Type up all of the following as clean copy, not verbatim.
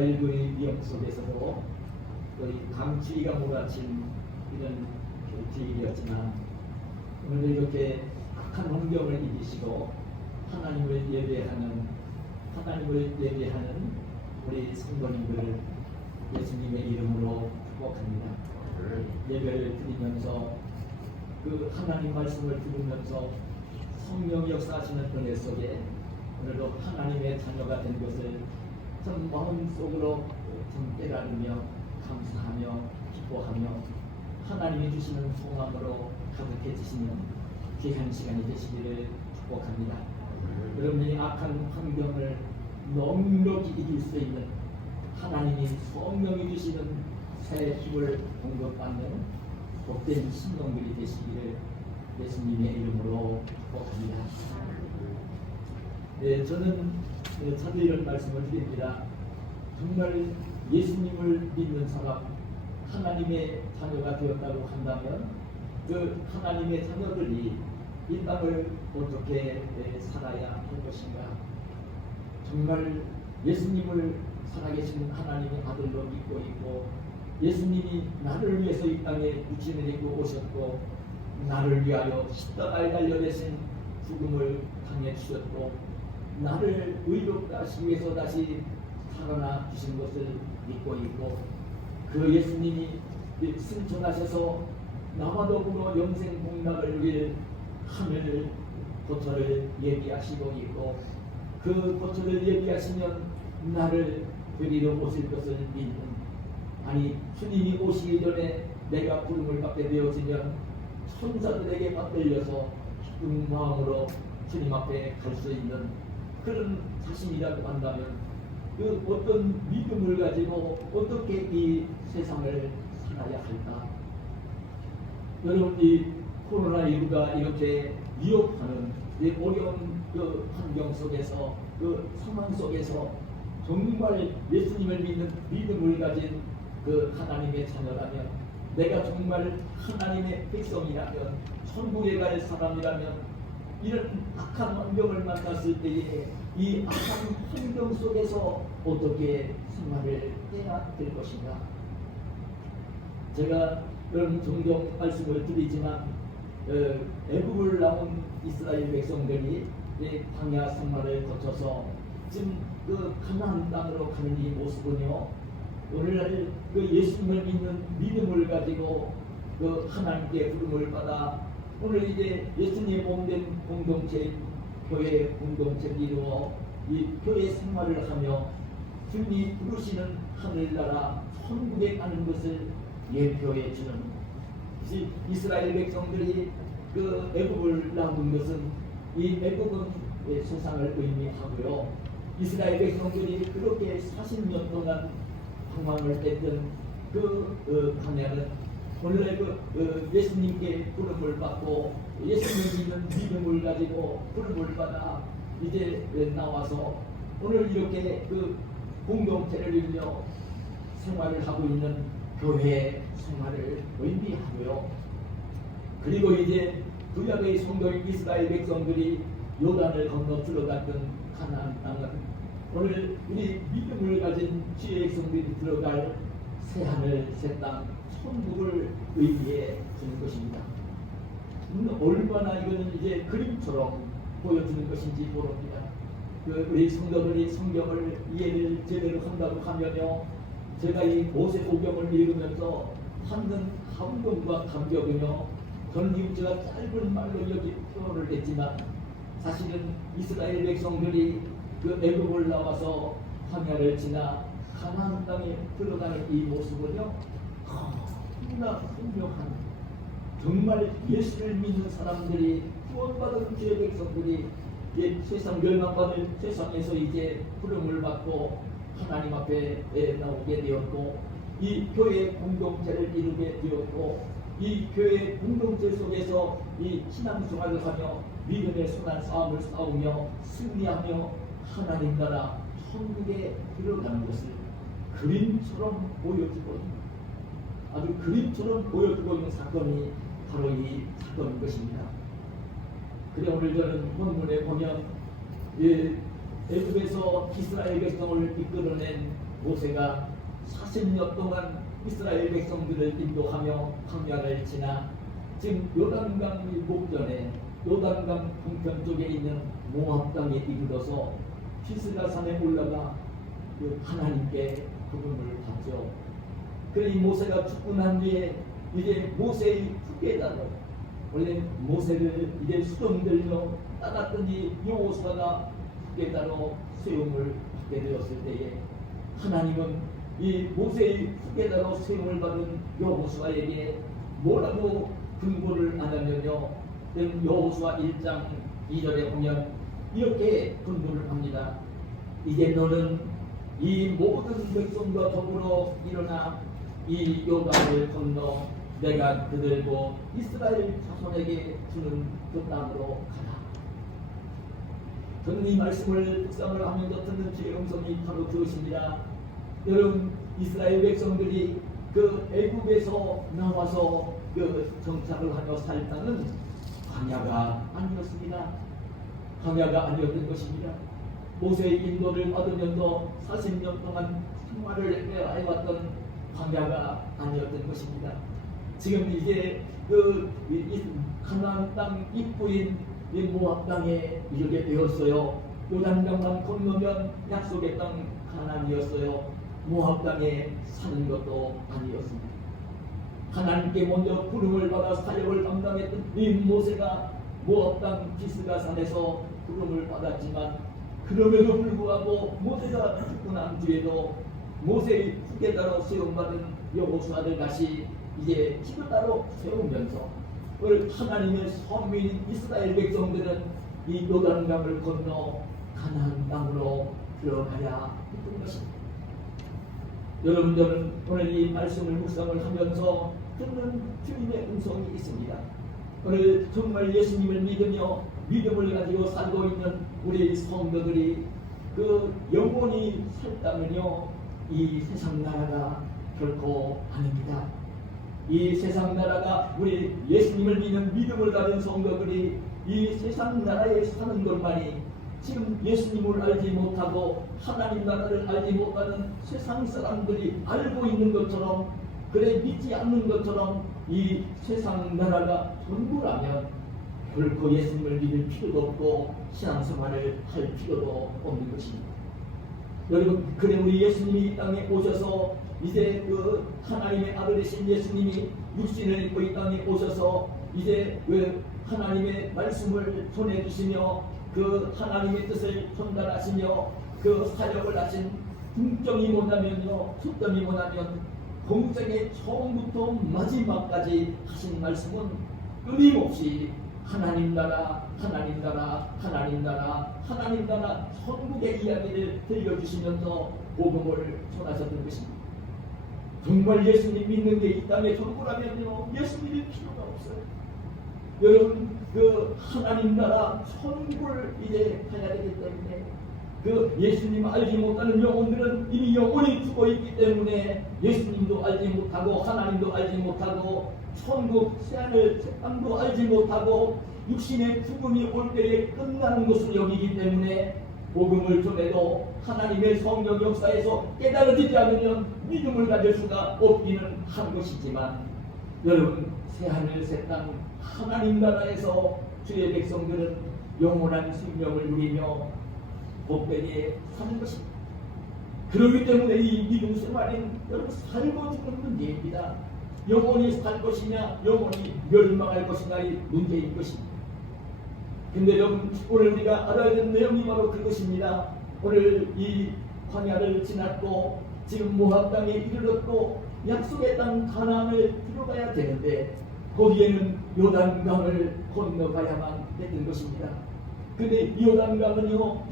코로나19의 위험 속에서도 거의 강추위가 몰아친 이런 주일이었지만 오늘도 이렇게 악한 환경을 이기시고 하나님을 예배하는 우리 성도님들을 예수님의 이름으로 축복합니다. 예배를 드리면서 그 하나님 말씀을 들으면서 성령 역사하시는 은혜 속에 오늘도 하나님의 자녀가 된 것을 참 마음속으로 참 깨달으며 감사하며 기뻐하며 하나님이 주시는 소망으로 가득해지시는 귀한 시간이 되시기를 축복합니다. 여러분이 악한 환경을 넉넉히 이길 수 있는 하나님이 성령이 주시는 새 힘을 공급받는 복된 신동들이 되시기를 예수님의 이름으로 축복합니다. 네, 저는 자주 이런 말씀을 드립니다. 정말 예수님을 믿는 사람, 하나님의 자녀가 되었다고 한다면 그 하나님의 자녀들이 이 땅을 어떻게 살아야 할 것인가. 정말 예수님을 살아계신 하나님의 아들로 믿고 있고 예수님이 나를 위해서 이 땅에 육신을 입고 오셨고 나를 위하여 십자가에 달려내신 죽음을 당해 주셨고 나를 의롭게 하시기 위해서 다시 살아나 주신 것을 믿고 있고 그 예수님이 승천하셔서 나와 더불어 영생 공락을 위해 하늘 고초를 예비하시고 있고 그 고초를 예비하시면 나를 데리러 오실 것을 믿는, 아니 주님이 오시기 전에 내가 부름을 받게 되어지면 천사들에게 받들려서 기쁜 마음으로 주님 앞에 갈 수 있는 그런 자신이라고 한다면 그 어떤 믿음을 가지고 어떻게 이 세상을 살아야 할까? 여러분, 이 코로나19가 이렇게 위협하는 이 어려운 그 환경 속에서 그 상황 속에서 정말 예수님을 믿는 믿음을 가진 그 하나님의 자녀라면, 내가 정말 하나님의 백성이라면, 천국에 갈 사람이라면, 이런 악한 환경을 만났을 때에 이 악한 환경 속에서 어떻게 생활을 해야 될 것인가? 제가 여러분 종종 말씀을 드리지만 애굽을 나온 이스라엘 백성들이 광야 생활을 거쳐서 지금 그 가나안 땅으로 가는 이 모습은요, 오늘날 그 예수님을 믿는 믿음을 가지고 그 하나님께 부름을 받아 오늘 이제 예수님의 몸된 공동체, 교회 공동체를 이루어 이 교회 생활을 하며 주님이 부르시는 하늘나라 천국에 가는 것을 예표해 주는, 이스라엘 백성들이 그 애굽을 나온 것은 이 애굽은 세상을 의미하고요. 이스라엘 백성들이 그렇게 40년 동안 방황을 했던 그 광야는 원래 예수님께 부름을 받고 예수님 믿는 믿음을 가지고 부름을 받아 이제 나와서 오늘 이렇게 그 공동체를 이루며 생활을 하고 있는 교회 생활을 의미하고요. 그리고 이제 구약의 성도인 이스라엘 백성들이 요단을 건너 들어갔던 가나안 땅은 오늘 우리 믿음을 가진 지혜의 백성들이 들어갈 새하늘 새땅 천국을 의미해 주는 것입니다. 얼마나 이거는 이제 그림처럼 보여주는 것인지 모릅니다. 우리 성도들이 성경을 이해를 제대로 한다고 하면요, 제가 이 모세오경을 읽으면서 받는 감동과 감격은요, 저는 지금 제가 짧은 말로 여기 표현을 했지만 사실은 이스라엘 백성들이 그 애굽을 나와서 광야를 지나 가나안 땅에 들어가는 이 모습은요, 너무나 분명한, 정말 예수를 믿는 사람들이 구원받은 주의 백성들이 세상 멸망받을 세상에서 이제 부름을 받고 하나님 앞에 나오게 되었고 이 교회 공동체를 이루게 되었고 이 교회 공동체 속에서 이 신앙생활을 하며 믿음의 선한 싸움을 싸우며 승리하며 하나님 나라 천국에 들어가는 것을 그림처럼 보여주고 있는, 아주 그림처럼 보여주고 있는 사건이 바로 이 사건인 것입니다. 그래 오늘 저는 본문에 보면 애굽에서 이스라엘 백성을 이끌어낸 모세가 40년 동안 이스라엘 백성들을 인도하며 광야를 지나 지금 요단강 목전에 요단강 동편 쪽에 있는 모압 땅에 이르러서 피스가 산에 올라가 그 하나님께 부름을 받죠. 그러니 모세가 죽고 난 뒤에 이제 모세의 후계자로 원래 모세를 이제 수동들며 따랐더니 여호수아가 후계자로 세움을 받게 되었을 때에 하나님은 이 모세의 후계자로 세움을 받은 여호수아에게 뭐라고 분고를 하냐면요, 여호수아 1장 2절에 보면 이렇게 분고를 합니다. 이제 너는 이 모든 백성과 더불어 일어나 이 요단을 건너 내가 그들고 이스라엘 자손에게 주는 그 땅으로 가라. 저는 이 말씀을 묵상을 하면서 듣는 주의 음성이 바로 그것입니다. 여러분, 이스라엘 백성들이 그 애굽에서 나와서 그 정착을 하며 살 땅은 광야가 아니었습니다. 광야가 아니었던 것입니다. 모세의 인도를 받으면서 40년 동안 생활을 해왔던 광야가 아니었던 것입니다. 지금 이제 그 가나안 땅 입구인 이 모압 땅에 이르게 되었어요. 요단강만 건너면 약속의 땅 가나안이었어요. 모압 땅에 사는 것도 아니었습니다. 하나님께 먼저 부름을 받아 사역을 감당했던 이 모세가 모압 땅 비스가 산에서 부름을 받았지만 그럼에도 불구하고 모세가 죽고 난 뒤에도 모세의 후계자로 세움받은 여호수아를 다시 이제 지도자로 세우면서 하나님의 선민인 이스라엘 백성들은 이 요단강을 건너 가나안 땅으로 들어가야 했던 것입니다. 여러분들은 오늘 이 말씀을 묵상을 하면서 듣는 주님의 음성이 있습니다. 오늘 정말 예수님을 믿으며 믿음을 가지고 살고 있는 우리 성도들이 그 영원히 살다면요, 이 세상 나라가 결코 아닙니다. 이 세상 나라가 우리 예수님을 믿는 믿음을 가진 성도들이 이 세상 나라에 사는 것만이 지금 예수님을 알지 못하고 하나님 나라를 알지 못하는 세상 사람들이 알고 있는 것처럼, 그래 믿지 않는 것처럼 이 세상 나라가 전부라면 결코 예수님을 믿을 필요도 없고 신앙생활을 할 필요도 없는 것입니다. 여러분, 그래 우리 예수님이 이 땅에 오셔서 이제 그 하나님의 아들이신 예수님이 육신을 입고 이 땅에 오셔서 이제 그 하나님의 말씀을 전해주시며 그 하나님의 뜻을 전달하시며 그 사역을 하신 중점이 뭐냐면요, 초점이 뭐냐면 공생의 처음부터 마지막까지 하신 말씀은 끊임없이 하나님 나라, 하나님 나라, 하나님 나라, 하나님 나라 천국의 이야기를 들려주시면서 복음을 전하셨던 것입니다. 정말 예수님 믿는 게 이 땅에 전부라면요, 예수님이 필요가 없어요. 여러분, 그 하나님 나라 천국을 이제 가야 되기 때문에 그 예수님 알지 못하는 영혼들은 이미 영혼이 죽어 있기 때문에 예수님도 알지 못하고 하나님도 알지 못하고 천국 새하늘 새 땅도 알지 못하고 육신의 죽음이 올 때에 끝나는 것을 여기기 때문에 복음을 전해도 하나님의 성령 역사에서 깨달아지지 않으면 믿음을 가질 수가 없기는 한 것이지만, 여러분, 새하늘 새 땅 하나님 나라에서 주의 백성들은 영원한 생명을 누리며 복되게 사는 것입니다. 그렇기 때문에 이 믿음 생활은 여러분 살고 죽는 문제입니다. 영원히 살 것이냐 영원히 멸망할 것이냐의 문제인 것입니다. 근데 여러분, 오늘 우리가 알아야 되는 내용이 바로 그것입니다. 오늘 이 광야를 지났고 지금 모압 땅에 이르렀고 약속의 땅 가나안을 들어가야 되는데 거기에는 요단강을 건너가야만 했던 것입니다. 근데 요단강은요,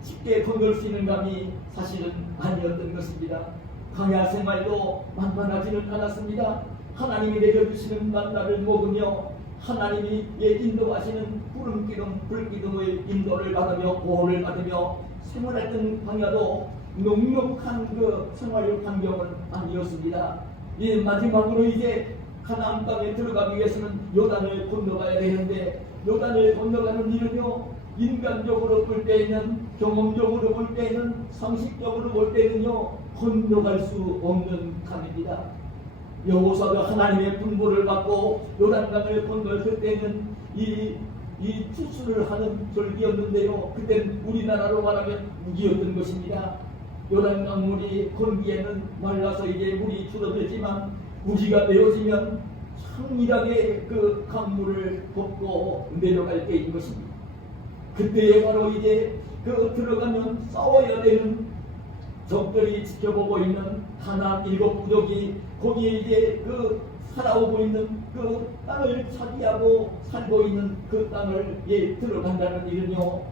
쉽게 건널 수 있는 강이 사실은 아니었던 것입니다. 광야 생활도 만만하지는 않았습니다. 하나님이 내려주시는 만나를 먹으며 하나님이 인도하시는 구름기둥 불기둥의 인도를 받으며 보호를 받으며 생활했던 광야도 넉넉한 그 생활 환경은 아니었습니다. 이 마지막으로 이제 가나안 땅에 들어가기 위해서는 요단을 건너가야 되는데 요단을 건너가는 일은요, 인간적으로 볼 때에는, 경험적으로 볼 때에는, 상식적으로 볼 때는요 건너갈 수 없는 강입니다. 여호수아가 하나님의 분부를 받고 요단강을 건널 때는 이 추수를 하는 절기였는데요, 그때는 우리나라로 말하면 우기였던 것입니다. 요단강 물이 건기에는 말라서 이제 물이 줄어들지만 우기가 되어지면 창일하게 그 강물을 덮고 내려갈 때인 것입니다. 그때에 바로 이제 그 들어가면 싸워야 되는, 적들이 지켜보고 있는 가나안 7부족이 거기에 이제 그 살아오고 있는 그 땅을 차지하고 살고 있는 그 땅을 들어간다는 일은요,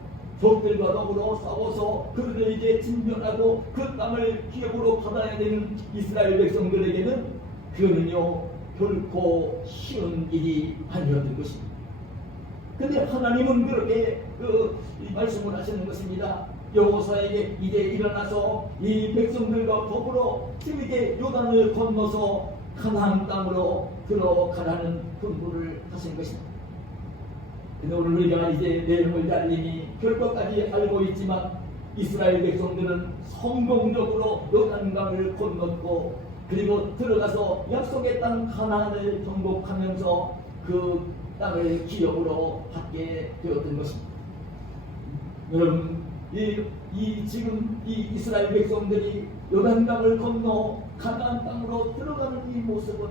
적들과 더불어 싸워서 그들을 이제 진멸하고 그 땅을 기업으로 받아야 되는 이스라엘 백성들에게는 그거는요 결코 쉬운 일이 아니었던 것입니다. 근데 하나님은 그렇게 말씀을 하시는 것입니다. 여호수아에게 이제 일어나서 이 백성들과 더불어 지금 이제 요단을 건너서 가나안 땅으로 들어가라는 분부를 하신 것입니다. 근데 오늘 우리가 이제 내용을 잘 이미 결과까지 알고 있지만 이스라엘 백성들은 성공적으로 요단강을 건넜고 그리고 들어가서 약속의 땅 가나안을 정복하면서 그 땅을 기업으로 받게 되었던 것입니다. 여러분, 지금 이 이스라엘 백성들이 요단강을 건너 가나안 땅으로 들어가는 이 모습은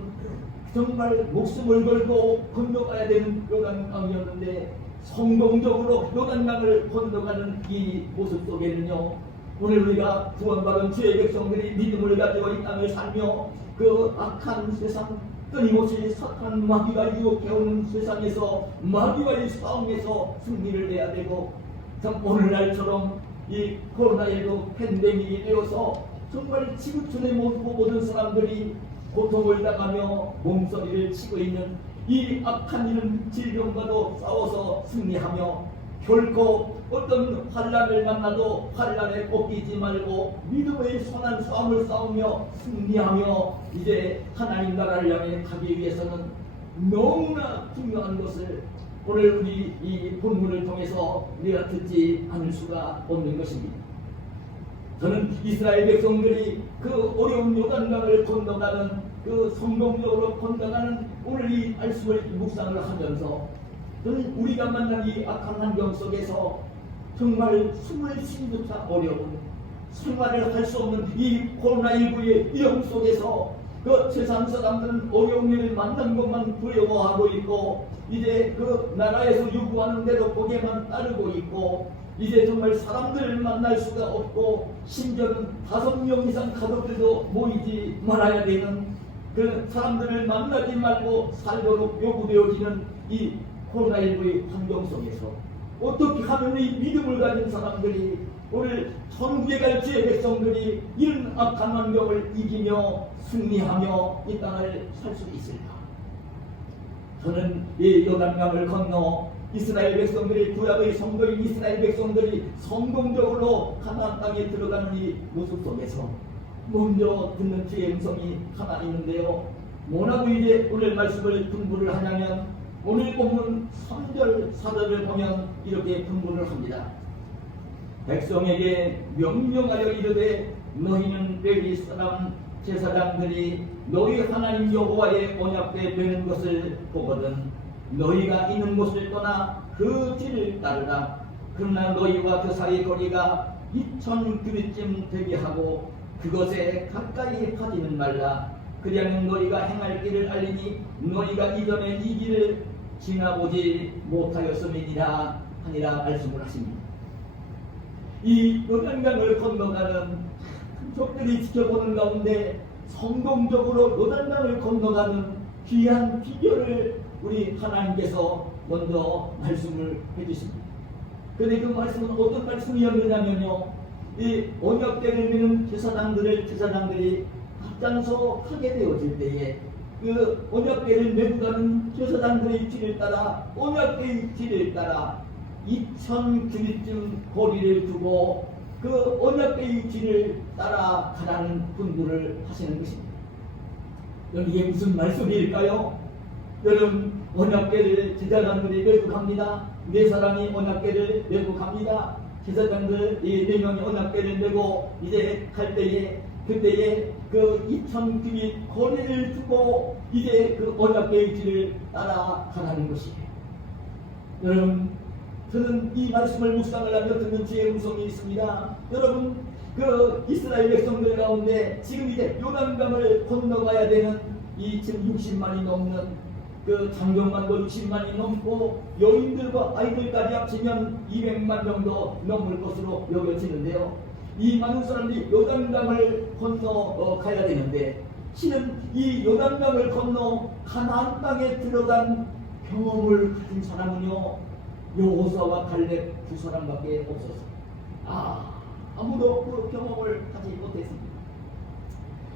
정말 목숨을 걸고 건너가야 되는 요단강이었는데, 성공적으로 요단강을 건너가는 이 모습 속에는요, 오늘 우리가 구원받은 주의 백성들이 믿음을 가지고 이 땅을 살며 그 악한 세상, 끊임없이 사탄 마귀가 유혹해오는 세상에서 마귀와의 싸움에서 승리를 내야 되고, 참 오늘날처럼 이 코로나19 팬데믹이 되어서 정말 지구촌의 모든 사람들이 고통을 당하며 몸서리를 치고 있는 이 악한 이런 질병과도 싸워서 승리하며, 결코 어떤 환난을 만나도 환난에 꺾이지 말고 믿음의 선한 싸움을 싸우며 승리하며 이제 하나님 나라를 향해 가기 위해서는 너무나 중요한 것을 오늘 우리 이 본문을 통해서 우리가 듣지 않을 수가 없는 것입니다. 저는 이스라엘 백성들이 그 어려운 요단강을 건너가는, 그 성공적으로 건너가는 오늘 이 말씀을 묵상을 하면서 저는 우리가 만난 이 악한 환경 속에서 정말 숨을 쉬기조차 어려운 생활을 할 수 없는 이 코로나19의 위험 속에서 그 세상 사람들은 어려운 일을 만난 것만 두려워하고 있고, 이제 그 나라에서 요구하는 대로 거기에만 따르고 있고, 이제 정말 사람들을 만날 수가 없고, 심지어는 5명 이상 가족들도 모이지 말아야 되는, 그 사람들을 만나지 말고 살도록 요구되어지는 이 코로나19의 환경 속에서 어떻게 하면 이 믿음을 가진 사람들이, 오늘 천국에 갈 주의 백성들이 이런 악한 환경을 이기며 승리하며 이 땅을 살 수 있을까? 저는 이 요단강을 건너 이스라엘 백성들이, 구약의 성도인 이스라엘 백성들이 성공적으로 가나안 땅에 들어가는 이 모습 속에서 먼저 듣는 주의 음성이 하나 있는데요, 뭐라고 이제 오늘 말씀을 분부를 하냐면, 오늘 본문 3절 4절을 보면 이렇게 분부를 합니다. 백성에게 명령하여 이르되, 너희는 레위 사람 제사장들이 너희 하나님 여호와의 언약궤 되는 것을 보거든 너희가 있는 곳을 떠나 그 길을 따르라. 그러나 너희와 그 사이 거리가 2000규빗쯤 되게 하고 그것에 가까이 하지는 말라. 그리하면 너희가 행할 길을 알리니 너희가 이전에 이 길을 지나보지 못하였음이니라 하니라 말씀을 하십니다. 이 요단강을 건너가는 적들이 지켜보는 가운데 성공적으로 요단강을 건너가는 귀한 비결을 우리 하나님께서 먼저 말씀을 해주십니다. 그런데 그 말씀은 어떤 말씀이었느냐면요, 이 언약궤를 메는 제사장들이 앞장서 가게 되어질 때에 그 언약궤를 메고 가는 제사장들의 길을 따라, 언약궤의 길을 따라 2000규빗쯤 거리를 두고 그 언약궤의 길을 따라가라는 분부를 하시는 것입니다. 이게 무슨 말씀일까요? 여러분, 언약궤를 제사장들이 메고 갑니다. 네 사람이 언약궤를 메고 갑니다. 제사장들 네 명이 언약궤를 메고 이제 갈 때에 그때에 그 2000규빗 거리를 두고 이제 그 언약궤의 길을 따라가라는 것이에요. 여러분, 저는 이 말씀을 묵상을 하며 듣는 주의 음성이 있습니다. 여러분, 그 이스라엘 백성들 가운데 지금 이제 요단강을 건너가야 되는 이 지금 60만이 넘는 그 장병만도 60만이 넘고 여인들과 아이들까지 합치면 200만 정도 넘을 것으로 여겨지는데요. 이 많은 사람들이 요단강을 건너 가야 되는데, 실은 이 요단강을 건너 가나안 땅에 들어간 경험을 가진 사람은요, 여호수아와 갈렙 두 사람밖에 없었어요. 아무도 그 경험을 하지 못했습니다.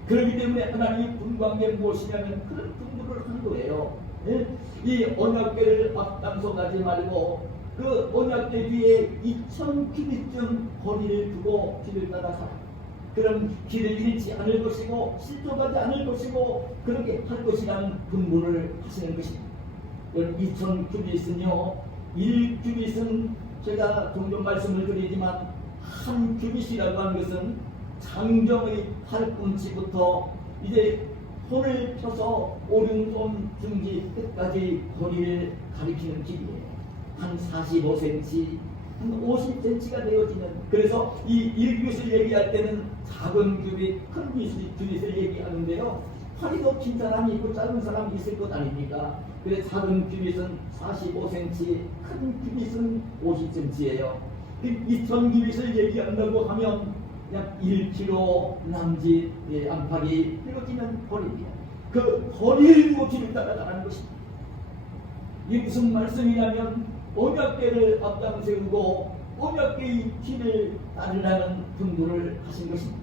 그렇기 때문에 하나님이 분부한 게 무엇이냐면 그런 분부를 한 거예요. 예? 이 언약궤를 앞장서 가지 말고 그 언약궤 뒤에 2000규빗쯤 거리를 두고 길을 따라가라. 그럼 길을 잃지 않을 것이고 실족하지 않을 것이고 그렇게 할 것이라는 분부를 하시는 것입니다. 2000규빗은요, 1규빗은 제가 종종 말씀을 드리지만 한 규빗이라고 하는 것은 장정의 팔꿈치부터 이제 손을 펴서 오른손 중지 끝까지 거리를 가리키는 길이에요. 한 45cm, 한 50cm가 되어지는. 그래서 이 1규빗을 얘기할 때는 작은 규빗, 큰 규빗을 얘기하는데요. 팔이 더 긴 사람이 있고 짧은 사람이 있을 것 아닙니까? 그래서 작은 규빗은 45cm, 큰 규빗은 50cm예요. 2000규빗을 얘기한다고 하면 약 1km 남짓 안팎이 이루어지는 거리입니다. 그 거리를 두고 길을 따라가는 것입니다. 이게 무슨 말씀이냐면 언약궤를 앞장 세우고 언약궤의 길을 따르라는 분부를 하신 것입니다.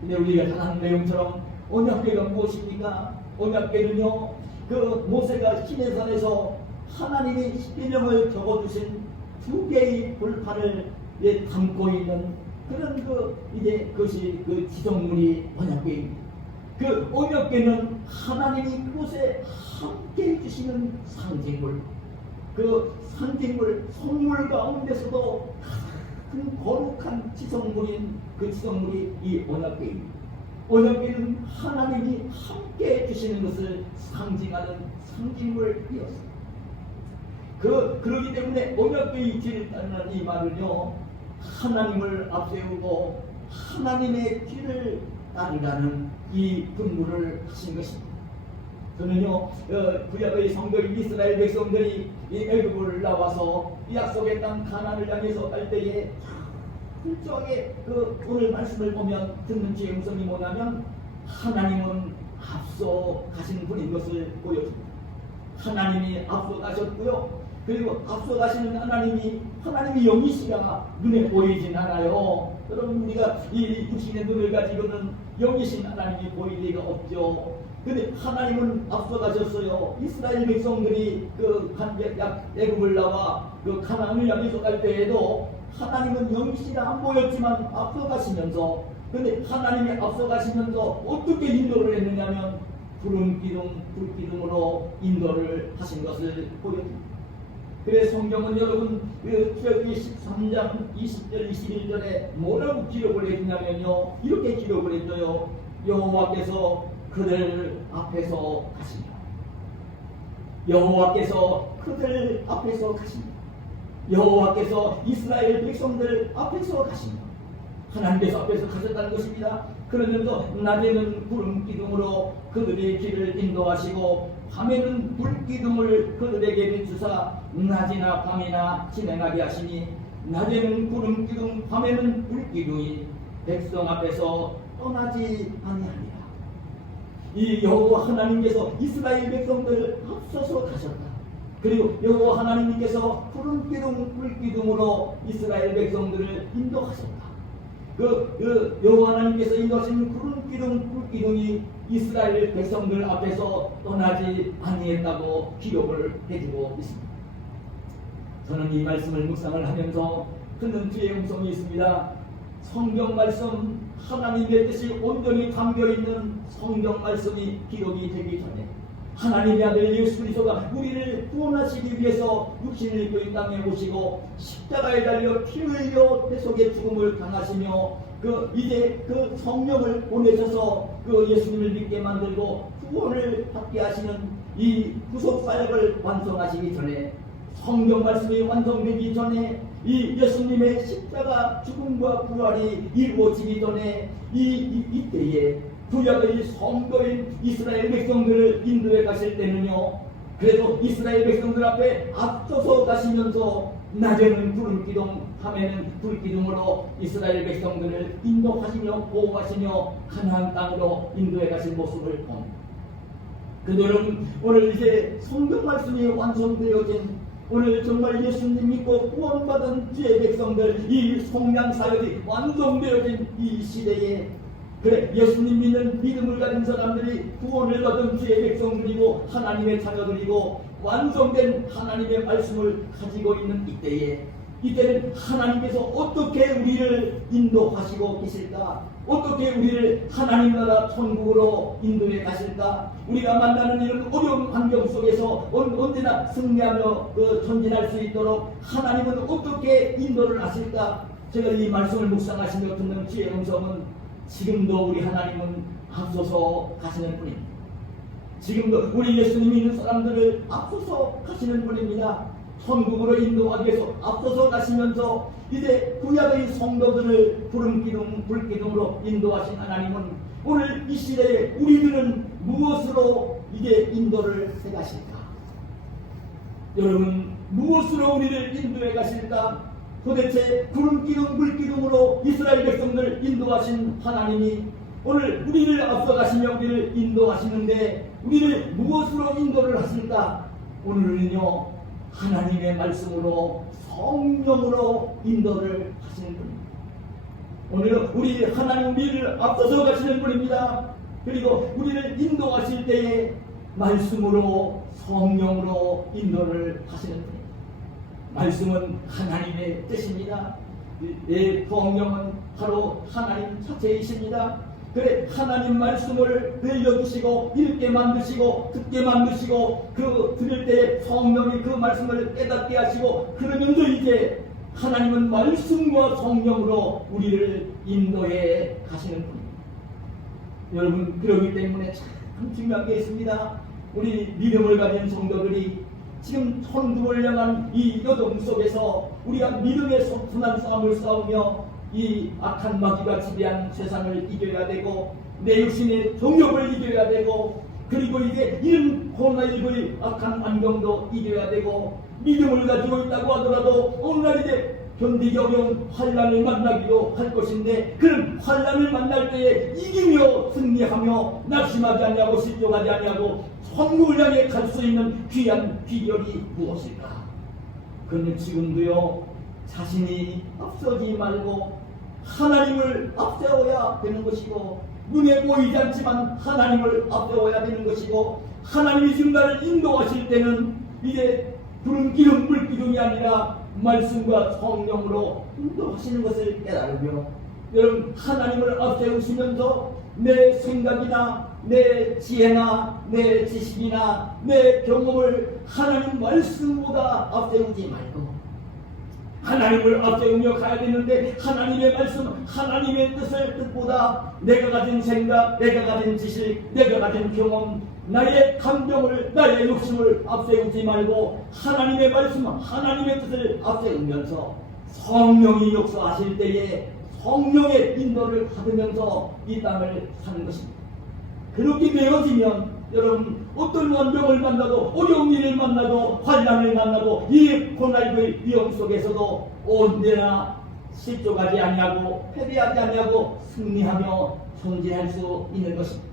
근데 우리가 다 아는 내용처럼 언약궤가 무엇입니까? 언약궤는요, 그 모세가 시내산에서 하나님의 십계명을 적어주신 2개의 돌판을 담고 있는 그런 이제 그것이 그 지정물이 언약궤입니다. 그 언약궤는 하나님이 그곳에 함께 해주시는 상징물, 그 상징물, 성물 가운데서도 가장 거룩한 지성물인 그 지성물이 이 언약궤입니다. 언약궤는 하나님이 함께 해주시는 것을 상징하는 상징물이었습니다. 그러기 때문에 언약궤의 길을 따르는 이 말은요, 하나님을 앞세우고 하나님의 길을 따르라는 이 분부를 하신 것입니다. 저는요, 구약의 성도인 이스라엘 백성들이 이 애굽을 나와서 이 약속의 땅 가나안을 향해서 갈 때에 철저하게 오늘 말씀을 보면 듣는 주의 음성이 뭐냐면 하나님은 앞서 가신 분인 것을 보여줍니다. 하나님이 앞서 가셨고요. 그리고 앞서 가시는 하나님이 영이시라 눈에 보이진 않아요. 여러분, 우리가 이 육신의 눈을 가지고는 영이신 하나님이 보일 리가 없죠. 근데 하나님은 앞서 가셨어요. 이스라엘 백성들이 애굽을 나와 가나안을 향해서 갈 때에도 하나님은 영이시라 안 보였지만 앞서 가시면서, 근데 하나님이 앞서 가시면서 어떻게 인도를 했느냐면 푸른 기둥, 불기둥으로 인도를 하신 것을 보여줍니다. 그래서 성경은 여러분 출애굽기 13장 20절 21절에 뭐라고 기록을 해주냐면요, 이렇게 기록을 해줘요. 여호와께서 그들 앞에서 가시며, 여호와께서 그들 앞에서 가시며, 여호와께서 이스라엘 백성들 앞에서 가시며, 하나님께서 앞에서 가셨다는 것입니다. 그러면서 낮에는 구름 기둥으로 그들의 길을 인도하시고 밤에는 불기둥을 그들에게 비추사 낮이나 밤이나 진행하게 하시니, 낮에는 구름 기둥, 밤에는 불기둥이 백성 앞에서 떠나지 아니하니라. 이 여호와 하나님께서 이스라엘 백성들을 앞서서 가셨다. 그리고 여호와 하나님께서 푸른 기둥, 불기둥으로 이스라엘 백성들을 인도하셨다. 여호와 하나님께서 인도하신 푸른 기둥, 불기둥이 이스라엘 백성들 앞에서 떠나지 아니했다고 기록을 해주고 있습니다. 저는 이 말씀을 묵상을 하면서 듣는 주의 음성이 있습니다. 성경 말씀, 하나님의 뜻이 온전히 담겨있는 성경 말씀이 기록이 되기 전에 하나님의 아들 예수 그리스도가 우리를 구원하시기 위해서 육신을 입고 이 땅에 오시고 십자가에 달려 피 흘려 대속의 죽음을 당하시며 이제 성령을 보내셔서 예수님을 믿게 만들고 구원을 받게 하시는 이 구속 사역을 완성하시기 전에, 성경 말씀이 완성되기 전에, 이 예수님의 십자가 죽음과 부활이 이루어지기 전에 이때에 구약의 성도인 이스라엘 백성들을 인도해 가실 때는요, 그래도 이스라엘 백성들 앞에 앞서서 가시면서 낮에는 구름 기둥, 밤에는 불 기둥으로 이스라엘 백성들을 인도하시며 보호하시며 가나안 땅으로 인도해 가신 모습을 봅니다. 여러분, 오늘 이제 성경 말씀이 완성되어진, 오늘 정말 예수님 믿고 구원받은 주의 백성들, 이 속량 사역이 완성되어진 이 시대에, 그래, 예수님 믿는 믿음을 가진 사람들이 구원을 얻은 주의 백성들이고 하나님의 자녀들이고 완성된 하나님의 말씀을 가지고 있는 이때는 하나님께서 어떻게 우리를 인도하시고 계실까? 어떻게 우리를 하나님 나라 천국으로 인도해 가실까? 우리가 만나는 이런 어려운 환경 속에서 언제나 승리하며 전진할 수 있도록 하나님은 어떻게 인도를 하실까? 제가 이 말씀을 묵상하시며 듣는 주의 음성은, 지금도 우리 하나님은 앞서서 가시는 분입니다. 지금도 우리 예수님 믿는 사람들을 앞서서 가시는 분입니다. 천국으로 인도하기 위해서 앞서서 가시면서 이제 구약의 성도들을 구름기둥, 불기둥으로 인도하신 하나님은 오늘 이 시대에 우리들은 무엇으로 이제 인도를 해 가실까? 여러분, 무엇으로 우리를 인도해 가실까? 도대체 구름기둥, 불기둥으로 이스라엘 백성들 인도하신 하나님이 오늘 우리를 앞서가시며 우리를 인도하시는데 우리를 무엇으로 인도를 하실까? 오늘은요, 하나님의 말씀으로, 성령으로 인도를 하시는 분입니다. 오늘은 우리 하나님 우리를 앞서서 가시는 분입니다. 그리고 우리를 인도하실 때에 말씀으로, 성령으로 인도를 하시는 분입니다. 말씀은 하나님의 뜻입니다. 성령은 바로 하나님 자체이십니다. 그래, 하나님 말씀을 들려주시고 읽게 만드시고 듣게 만드시고 들을 때 성령이 그 말씀을 깨닫게 하시고, 그러면서 이제 하나님은 말씀과 성령으로 우리를 인도해 가시는 분입니다. 여러분, 그러기 때문에 참 중요한 게 있습니다. 우리 믿음을 가진 성도들이 지금 천국을 향한 이 여정 속에서 우리가 믿음의 순한 싸움을 싸우며 이 악한 마귀가 지배한 세상을 이겨야 되고, 내 육신의 정욕을 이겨야 되고, 그리고 이제 이런 코로나19의 악한 환경도 이겨야 되고, 믿음을 가지고 있다고 하더라도 오늘날 이제 견디기 어려운 환난을 만나기도 할 것인데, 그런 환난을 만날 때에 이기며 승리하며 낙심하지 아니하고 실족하지 아니하고 천국을 향해 갈 수 있는 귀한 비결이 무엇일까? 그러면 지금도요, 자신이 앞서지 말고 하나님을 앞세워야 되는 것이고, 눈에 보이지 않지만 하나님을 앞세워야 되는 것이고, 하나님이 지금 나를 인도하실 때는 이제 구름 기둥, 불 기둥이 아니라 말씀과 성령으로 인도하시는 것을 깨달으며, 여러분, 하나님을 앞세우시면서 내 생각이나 내 지혜나 내 지식이나 내 경험을 하나님 말씀보다 앞세우지 말고 하나님을 앞세우며 가야 되는데, 하나님의 말씀, 하나님의 뜻을 뜻보다 내가 가진 생각, 내가 가진 지식, 내가 가진 경험, 나의 감정을, 나의 욕심을 앞세우지 말고 하나님의 말씀, 하나님의 뜻을 앞세우면서 성령이 역사하실 때에 성령의 인도를 받으면서 이 땅을 사는 것입니다. 그렇게 되어지면 여러분, 어떤 원병을 만나도, 어려운 일을 만나도, 환난을 만나도, 이 코로나19의 위험 속에서도 언제나 실족하지 아니하고 패배하지 아니하고 승리하며 존재할 수 있는 것입니다.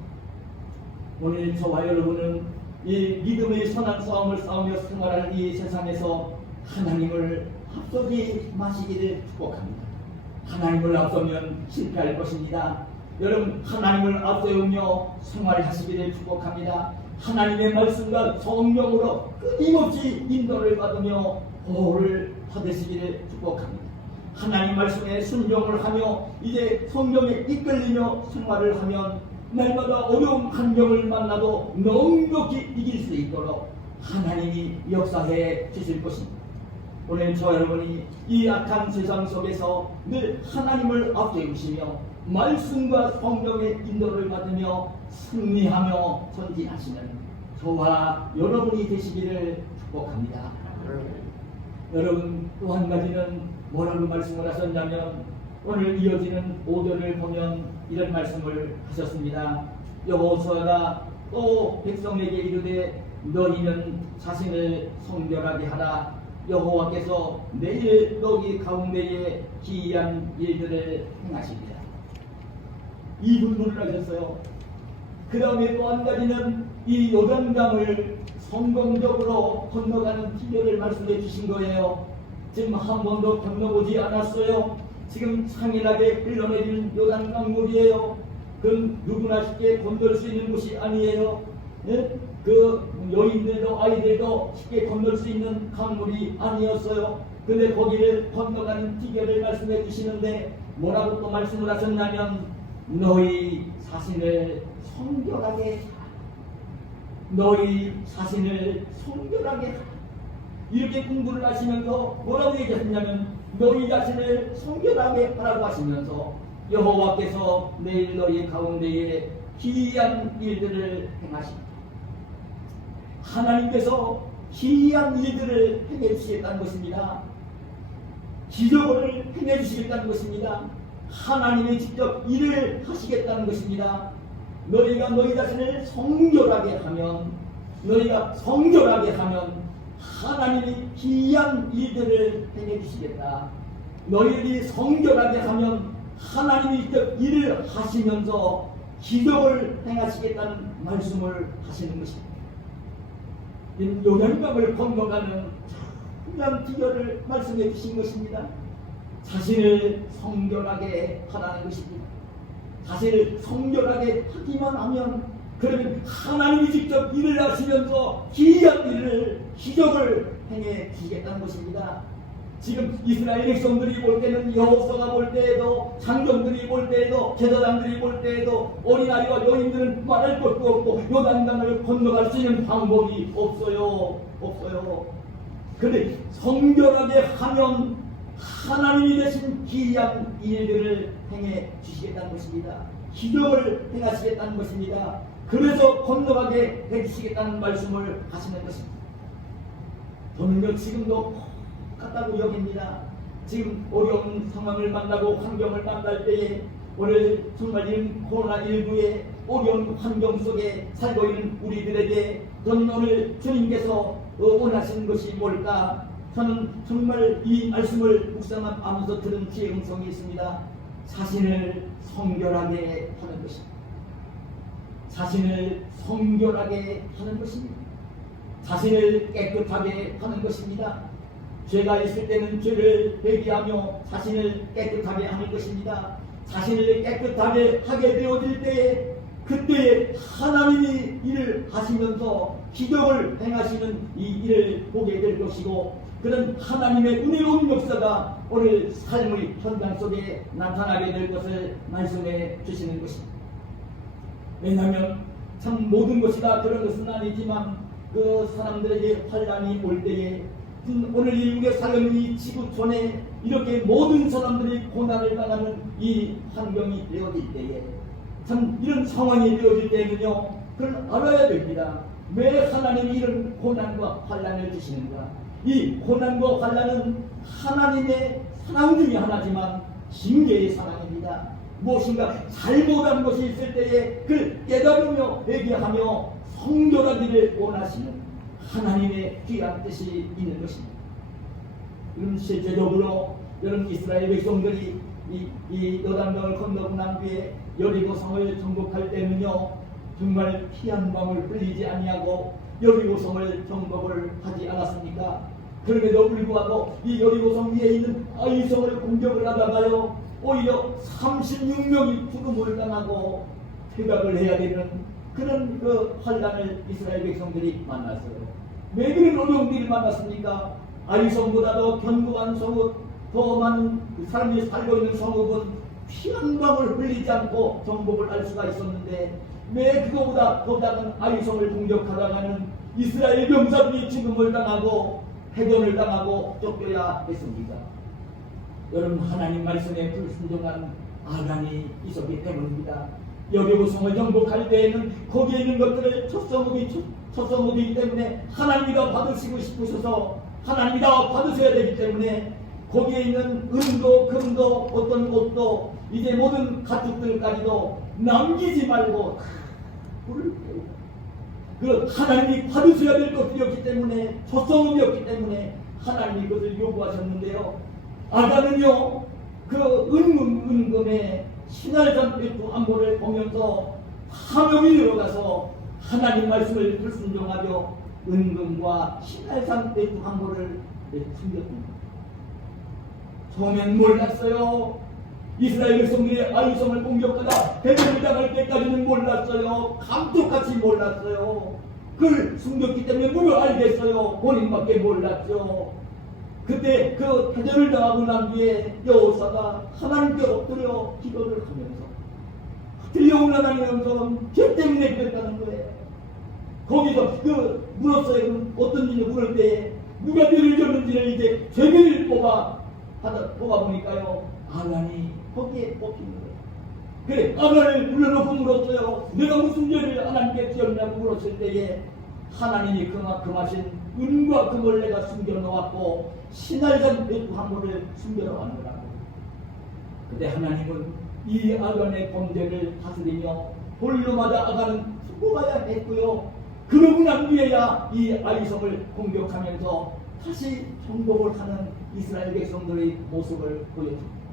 오늘 저와 여러분은 이 믿음의 선한 싸움을 싸우며 생활하는 이 세상에서 하나님을 앞서지 마시기를 축복합니다. 하나님을 앞서면 실패할 것입니다. 여러분, 하나님을 앞세우며 생활하시기를 축복합니다. 하나님의 말씀과 성령으로 끊임없이 인도를 받으며 보호를 받으시기를 축복합니다. 하나님 말씀에 순종을 하며 이제 성령에 이끌리며 생활을 하면 날마다 어려운 환경을 만나도 넉넉히 이길 수 있도록 하나님이 역사해 주실 것입니다. 오늘 저 여러분이 이 악한 세상 속에서 늘 하나님을 앞세우시며 말씀과 성령의 인도를 받으며 승리하며 전진하시는 저와 여러분이 되시기를 축복합니다. 여러분, 또 한 가지는 뭐라고 말씀을 하셨냐면, 오늘 이어지는 5절을 보면 이런 말씀을 하셨습니다. 여호수아가 또 백성에게 이르되 너희는 자신을 성결하게 하라. 여호와께서 내일 너희 가운데에 기이한 일들을 행하시리라. 이 부분을 하셨어요. 그 다음에 또 한 가지는 이 요단강을 성공적으로 건너가는 비결을 말씀해 주신 거예요. 지금 한 번도 건너보지 않았어요. 지금 창일하게 흘러내리는 요단강 물이에요. 그건 누구나 쉽게 건널 수 있는 곳이 아니에요. 네? 그 여인들도 아이들도 쉽게 건널 수 있는 강물이 아니었어요. 근데 거기를 건너가는 비결을 말씀해 주시는데 뭐라고 또 말씀을 하셨냐면, 너희 자신을 성결하게 하라. 너희 자신을 성결하게 하라. 이렇게 공부를 하시면서 뭐라고 얘기하셨냐면, 너희 자신을 성결하게 하라고 하시면서 여호와께서 내일 너희 가운데에 기이한 일들을 행하십니다. 하나님께서 기이한 일들을 행해 주시겠다는 것입니다. 기적을 행해 주시겠다는 것입니다. 하나님이 직접 일을 하시겠다는 것입니다. 너희가 너희 자신을 성결하게 하면, 너희가 성결하게 하면 하나님이 기이한 일들을 행해 주시겠다. 너희들이 성결하게 하면 하나님이 직접 일을 하시면서 기적을 행하시겠다는 말씀을 하시는 것입니다. 요단강을 건너가는 중요한 비결을 말씀해 주신 것입니다. 자신을 성결하게 하라는 것입니다. 자신을 성결하게 하기만 하면, 그러면 하나님이 직접 일을 하시면서 기이한 일을, 기적을 행해 주시겠다는 것입니다. 지금 이스라엘 백성들이 볼 때는, 여호수아가 볼 때에도, 장정들이 볼 때에도, 제사장들이 볼 때에도 어린아이와 여인들은 말할 것도 없고 요단강을 건너갈 수 있는 방법이 없어요. 그런데 성결하게 하면 하나님이 되신 기이한 일들을 행해 주시겠다는 것입니다. 기적을 행하시겠다는 것입니다. 그래서 건너가게 해주시겠다는 말씀을 하시는 것입니다. 저는요, 지금도 똑같다고 여깁니다. 지금 어려운 상황을 만나고 환경을 만날 때에, 오늘 정말 이런 코로나19의 어려운 환경 속에 살고 있는 우리들에게 저는 오늘 주님께서 원하시는 것이 뭘까? 저는 정말 이 말씀을 묵상하면서 들은 지혜 음성이 있습니다. 자신을 성결하게 하는 것입니다. 자신을 성결하게 하는 것입니다. 자신을 깨끗하게 하는 것입니다. 죄가 있을 때는 죄를 회개하며 자신을 깨끗하게 하는 것입니다. 자신을 깨끗하게 하게 되어질 때에, 그때에 하나님이 일을 하시면서 기적을 행하시는 이 일을 보게 될 것이고, 그런 하나님의 은혜로운 역사가 오늘 삶의 현장 속에 나타나게 될 것을 말씀해 주시는 것입니다. 왜냐하면 참 모든 것이 다 그런 것은 아니지만, 그 사람들에게 환난이 올 때에, 오늘 인류의 살아있는 이 지구촌에 이렇게 모든 사람들이 고난을 당하는 이 환경이 되어질 때에, 참 이런 상황이 되어질 때는요, 그걸 알아야 됩니다. 왜 하나님이 이런 고난과 환난을 주시는가? 이 고난과 환난은 하나님의 사랑 중에 하나지만 징계의 사랑입니다. 무엇인가 잘못한 것이 있을 때에 그를 깨달으며 회개하며 성결하기를 원하시는 하나님의 귀한 뜻이 있는 것입니다. 그럼 실제적으로 여러분, 이스라엘 백성들이 이 요단강을 건너고 난 뒤에 여리고성을 정복할 때는요, 정말 피 한 방울 흘리지 아니하고 여리고성을 정복을 하지 않았습니까? 그럼에도 불구하고 이 여리고성 위에 있는 아이성을 공격을 하다가요, 오히려 36명이 죽음을 당하고 퇴각을 해야 되는 그런 그 환난을 이스라엘 백성들이 만났어요. 왜 그런 어려운 일을 만났습니까? 아이성보다도 견고한 성읍, 더 많은 사람들이 살고 있는 성읍은 피 한 방울 흘리지 않고 정복을 할 수가 있었는데 왜 그거보다 더 작은 아이성을 공격하다가는 이스라엘 병사들이 죽음을 당하고 해전을 당하고 쫓겨야 했습니다. 여러분, 하나님 말씀에 불순종한 아간이 있었기 때문입니다. 여리고성을 정복할 때에는 거기에 있는 것들을 첫 성읍이기 때문에 하나님이가 받으시고 싶으셔서 하나님이가 받으셔야 되기 때문에 거기에 있는 은도 금도 어떤 옷도 이제 모든 가축들까지도 남기지 말고 불을 태우고, 그 하나님이 받으셔야 될 것들이었기 때문에 첫 성읍이었기 때문에 하나님이 그것을 요구하셨는데요. 아간은요 그 은금의 신할산 배투 안보를 보면서 사명이 들어가서 하나님 말씀을 불순종하며 은금과 신할산 배투 안보를 숨겼습니다. 처음엔 몰랐어요. 이스라엘 백성들의 아이성을 공격하다 대전을 당할 때까지는 몰랐어요. 감쪽같이 몰랐어요. 그걸 숨겼기 때문에 누가 알겠어요. 본인밖에 몰랐죠. 그때 그 대전을 당하고 난 뒤에 여호사가 하나님께 엎드려 기도를 하면서 들려오는 하나님의 음성은 죄 때문에 그랬다는 거예요. 거기서 그 물었어요. 어떤 일을 물을 때에 누가 죄를 졌는지를 이제 죄를 뽑아보니까요 아간이 거기에 뽑힌 거예요. 그래, 아간을 불러놓고 물었어요. 내가 무슨 죄를 하나님께 지었냐고 물었을 때에 하나님이 금하신 은과 금을 내가 숨겨놓았고 신할산 배투 한물을 숨겨놓았노라고. 그때 하나님은 이 아간의 범죄를 다스리며 돌로 맞아 아간은 죽어가야 했고요. 그러고 난 뒤에야 이 아이성을 공격하면서 다시 정복을 하는 이스라엘 백성들의 모습을 보여줍니다.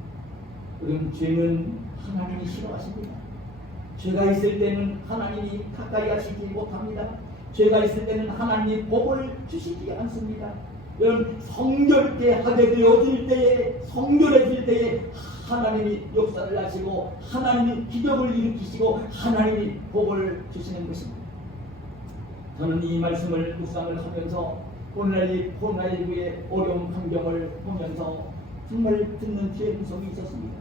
그럼 죄는 하나님이 싫어하십니다. 죄가 있을 때는 하나님이 가까이 하시지 못합니다. 죄가 있을 때는 하나님이 복을 주시지 않습니다. 여러분, 성결케 하게 되어질 때에, 성결해질 때에 하나님이 역사를 하시고 하나님이 기적을 일으키시고 하나님이 복을 주시는 것입니다. 저는 이 말씀을 묵상을 하면서 코로나19의 어려운 환경을 보면서 정말 듣는 죄음성이 있었습니다.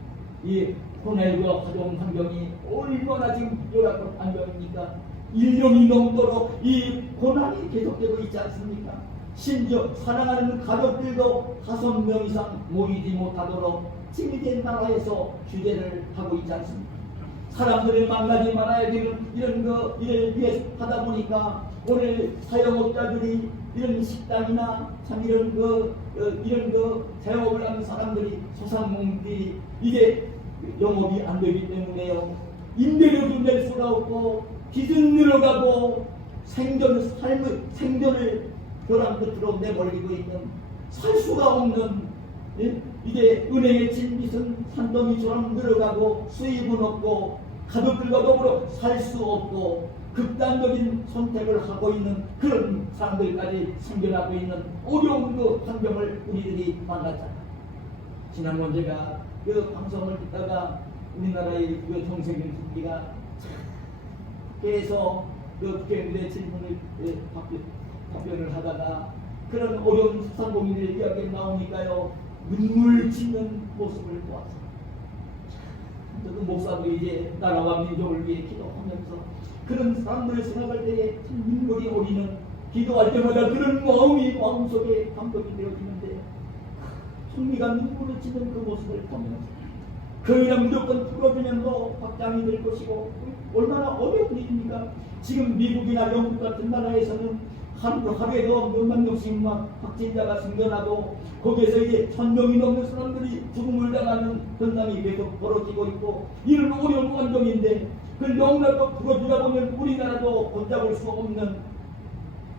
이 코로나19가 가져온 환경이 얼마나 지금 열악한 환경입니까? 1년이 넘도록 이 고난이 계속되고 있지 않습니까? 심지어 사랑하는 가족들도 5명 이상 모이지 못하도록 징계된 나라에서 규제를 하고 있지 않습니까? 사람들을 만나지 말아야 되는 일을 위해 하다 보니까 오늘 사용업자들이 이런 식당이나 참 이런 자영업을 하는 사람들이 소상공인들이 이게 영업이 안 되기 때문에요. 임대료도 낼 수가 없고 빚은 늘어가고 생존을 벼랑 끝으로 내몰리고 있는 살 수가 없는 이제 은행에 진 빚은 산더미처럼 늘어가고 수입은 없고 가족들과 더불어 살 수 없고 극단적인 선택을 하고 있는 그런 사람들까지 생겨나고 있는 어려운 그 환경을 우리들이 만났잖아요. 지난번 제가 그 방송을 듣다가 우리나라의 그 정세균 TV가 계속 그 국회의원들의 질문을 답변을 하다가 그런 어려운 소상공인들의 이야기가 나오니까요 눈물 짓는 모습을 보았어요. 그 목사도 이제 나라와 민족을 위해 기도하면서 그런 사람들을 생각할 때에 눈물이 오리는, 기도할 때마다 그런 마음이 마음속에 감동이 되어지는데 총리가 눈물을 짓는 그 모습을 보면서 그냥 무조건 풀어주면서 확장이 될 것이고 얼마나 어려운 일입니까? 지금 미국이나 영국 같은 나라에서는 하루에도 몇만 명씩 막 확진자가 생겨나고 거기에서 이제 1000명이 넘는 사람들이 죽음을 당하는 현상이 계속 벌어지고 있고 이런 어려운 환경인데 그걸 너무나도 풀어주다 보면 우리나라도 붙잡을 수 없는,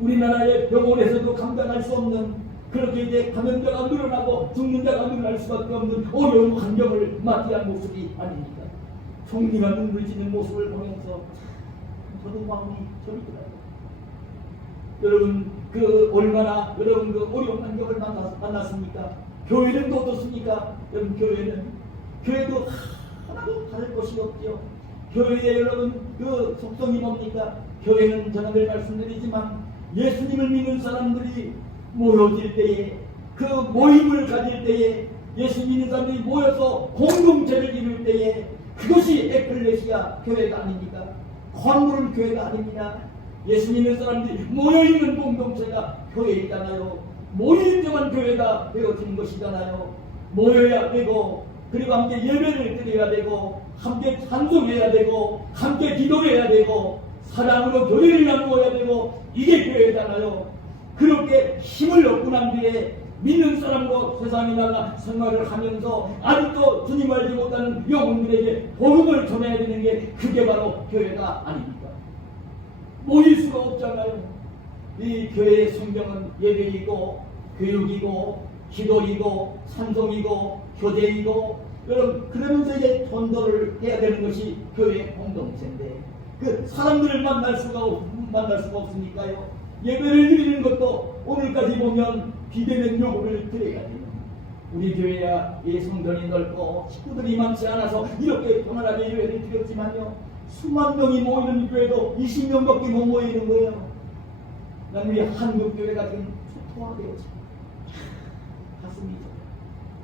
우리나라의 병원에서도 감당할 수 없는, 그렇게 이제 감염자가 늘어나고 죽는 자가 늘어날 수밖에 없는 어려운 환경을 맞이한 모습이 아닙니까? 총리가 눈물 짓는 모습을 보면서 저도 마음이 저리더라고요. 여러분 그 얼마나 여러분 그 어려운 환경을 만났습니까? 교회는 또 어떻습니까? 여러분 교회도 하나도 다를 것이 없죠. 교회에 여러분 그 속성이 뭡니까? 교회는 저는 늘 말씀드리지만 예수님을 믿는 사람들이 모여질 때에 그 모임을 가질 때에 예수 믿는 사람들이 모여서 공동체를 이룰 때에 그것이 에클레시아 교회가 아닙니까? 건물은 교회가 아닙니다. 예수 믿는 사람들이 모여있는 공동체가 교회이잖아요. 모임정한 교회가 되어지는 것이잖아요. 모여야 되고, 그리고 함께 예배를 드려야 되고, 함께 찬송해야 되고, 함께 기도해야 되고, 사랑으로 교회를 나누어야 되고, 이게 교회잖아요. 그렇게 힘을 얻고 난 뒤에 믿는 사람도 세상에 나가 생활을 하면서 아직도 주님 알지 못하는 영혼들에게 복음을 전해야 되는 게 그게 바로 교회가 아닙니까? 모일 수가 없잖아요. 이 교회의 성경은 예배이고 교육이고 기도이고 찬송이고 교제이고 여러분 그러면서 이제 전도를 해야 되는 것이 교회 공동체인데 그 사람들을 만날 수가 없으니까요. 예배를 드리는 것도 오늘까지 보면 비대면 요구를 드려야 돼요. 우리 교회야 이 성전이 넓고 식구들이 많지 않아서 이렇게 편안하게 예배를 드렸지만요. 수만 명이 모이는 교회도 20명밖에 못 모이는 거예요. 난 우리 한국 교회가 지금 초토화되어져. 가슴이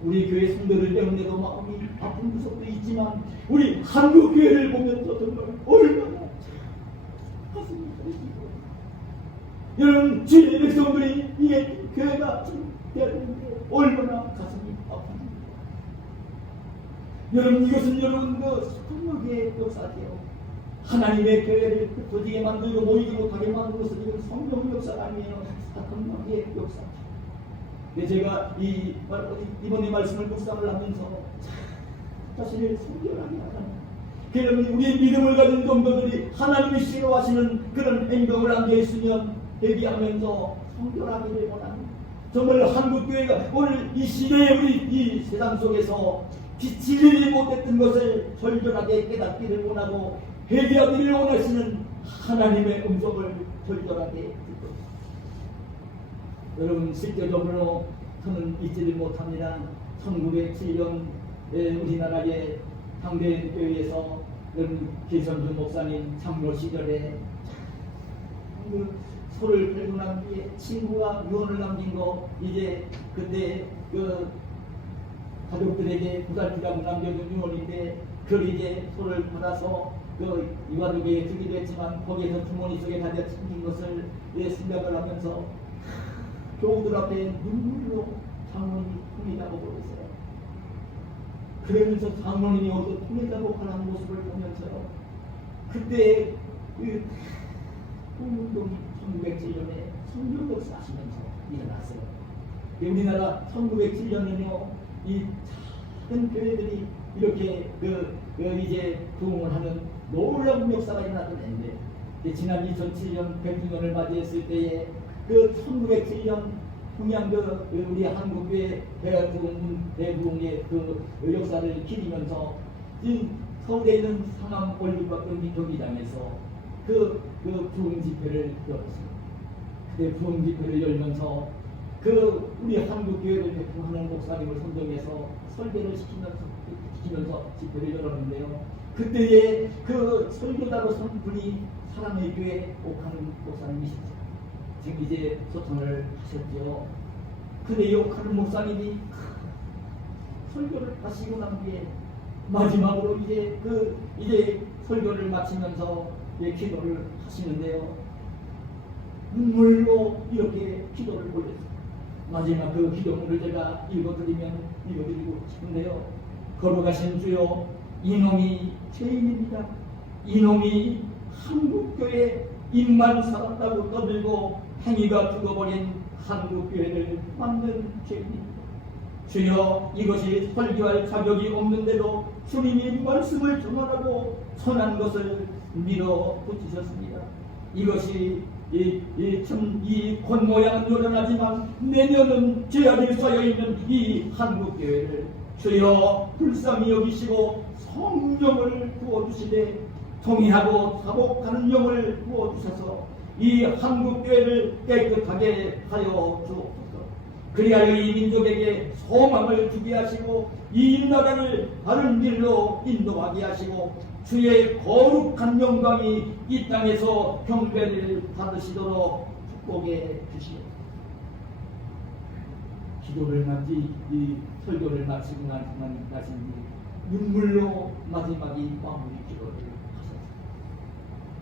우리 교회 성도들 때문에도 마음이 아픈 구석도 있지만 우리 한국 교회를 보면서 정말 얼마나 가슴이 터지고 여러분 주의 백성들이 이게 교회가 돼야 되는데 얼마나 가슴이 아픕니다. 여러분 이것은 여러분 그 성령의 역사죠. 하나님의 교회를 흩어지게 만들고 모이지 못하게 만든 것은 이건 성령의 역사가 아니에요. 사탄마귀의 역사죠. 근데 제가 이번에 말씀을 묵상을 하면서 자신을 성결하게 하잖아요. 여러분 우리의 믿음을 가진 성도들이 하나님이 싫어하시는 그런 행동을 하게 했으면 대비하면서 성결하기를 원합니다. 정말 한국교회가 오늘 이 시대에 우리 이 세상 속에서 빛이 못했던 것을 절절하게 깨닫기를 원하고 회개하기를 원하시는 하나님의 음성을 절절하게 듣고 여러분 실제적으로 저는 잊지를 못합니다. 1907년 우리나라의 당대 교회에서 계선주 목사님 장로 시절에 그 소를 끌고 난 뒤에 친구가 유언을 남긴 거 이제 그때 그 가족들에게 구달피라고 남겨준 유언인데 그걸 이제 소를 받아서 그 이화도교에 주기도 했지만 거기에서 주머니 속에 가져 챙긴 것을 생각을 하면서 교우들 앞에 눈물로 장로님이 통해 작업을 했어요. 그러면서 장로님이 어디서 통해 작업하는 모습을 보면서요. 그때 그 운동이 1907년에 성경독 사시면서 일어났어요. 우리나라 1907년에는요, 이 작은 교회들이 이렇게 이제 부흥을 하는 놀라운 역사가 일어났던 해인데, 지난 2007년 100주년을 맞이했을 때에 그 1907년 평양 우리 한국교회 대부흥의 그 역사를 기리면서 서울에 있는 상암 올림픽 경기장에서 그 부흥 집회를 열었습니다. 그때 부흥 집회를 열면서 우리 한국교회를 대표하는 목사님을 선정해서 설교를 시키면서 집회를 열었는데요. 그때의 그 설교자로 선 분이 사랑의 교회 옥하는 목사님이시죠. 지금 이제 소통을 하셨죠. 근데 이 옥하는 목사님이 설교를 하시고 난 뒤에 마지막으로 이제 설교를 마치면서 기도를 하시는데요. 눈물로 이렇게 기도를 올렸어요. 마지막 그 기도문을 제가 읽어드리고 싶은데요. 걸어가신 주여, 이놈이 죄인입니다. 이놈이 한국교회 입만 살았다고 떠들고 행위가 죽어버린 한국교회를 만든 죄인입니다. 주여, 이것이 설교할 자격이 없는데도 주님이 말씀을 전하라고 선한 것을 밀어붙이셨습니다. 이것이 이 겉모양은 요란하지만 내면은 죄악이 쌓여있는 이 한국교회를 주여 불쌍히 여기시고 성령을 부어주시되 통회하고 사복하는 영을 부어주셔서 이 한국교회를 깨끗하게 하여 주옵소서. 그리하여 이 민족에게 소망을 주게 하시고 이 나라를 바른 길로 인도하게 하시고 주의 거룩한 영광이 이 땅에서 경배를 받으시도록 축복해 주시옵소서. 기도를 마치 이 설교를 마치고 나신 눈물로 마지막이 마무리 기도를 하셨습니다.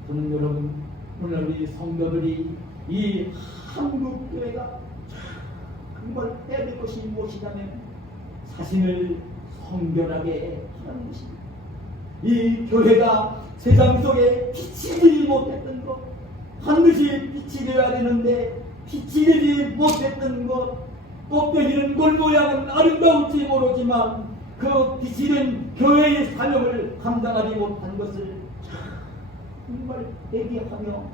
저는 여러분 오늘 우리 성도들이 이 한국 교회가 정말 해야 될 것이 무엇이냐면 자신을 성결하게 하는 것입니다. 이 교회가 세상 속에 빛이 되지 못했던 것, 반드시 빛이 되어야 되는데 빛이 되지 못했던 것, 껍데기는 꼴 모양은 아름다울지 모르지만 그 빛이 된 교회의 사명을 감당하지 못한 것을 정말 회개하며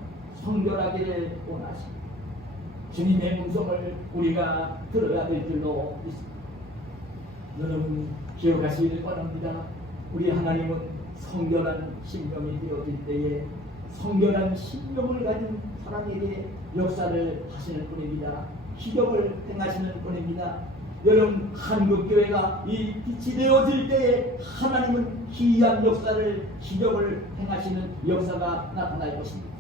성결하기를 원하십니다. 주님의 음성을 우리가 들어야 될 줄로 믿습니다. 여러분 기억하시길 바랍니다. 우리 하나님은 성결한 심령이 되어질 때에 성결한 심령을 가진 사람에게 역사를 하시는 분입니다. 기적을 행하시는 분입니다. 여러분 한국교회가 이 빛이 되어질 때에 하나님은 기이한 역사를 기적을 행하시는 역사가 나타날 것입니다.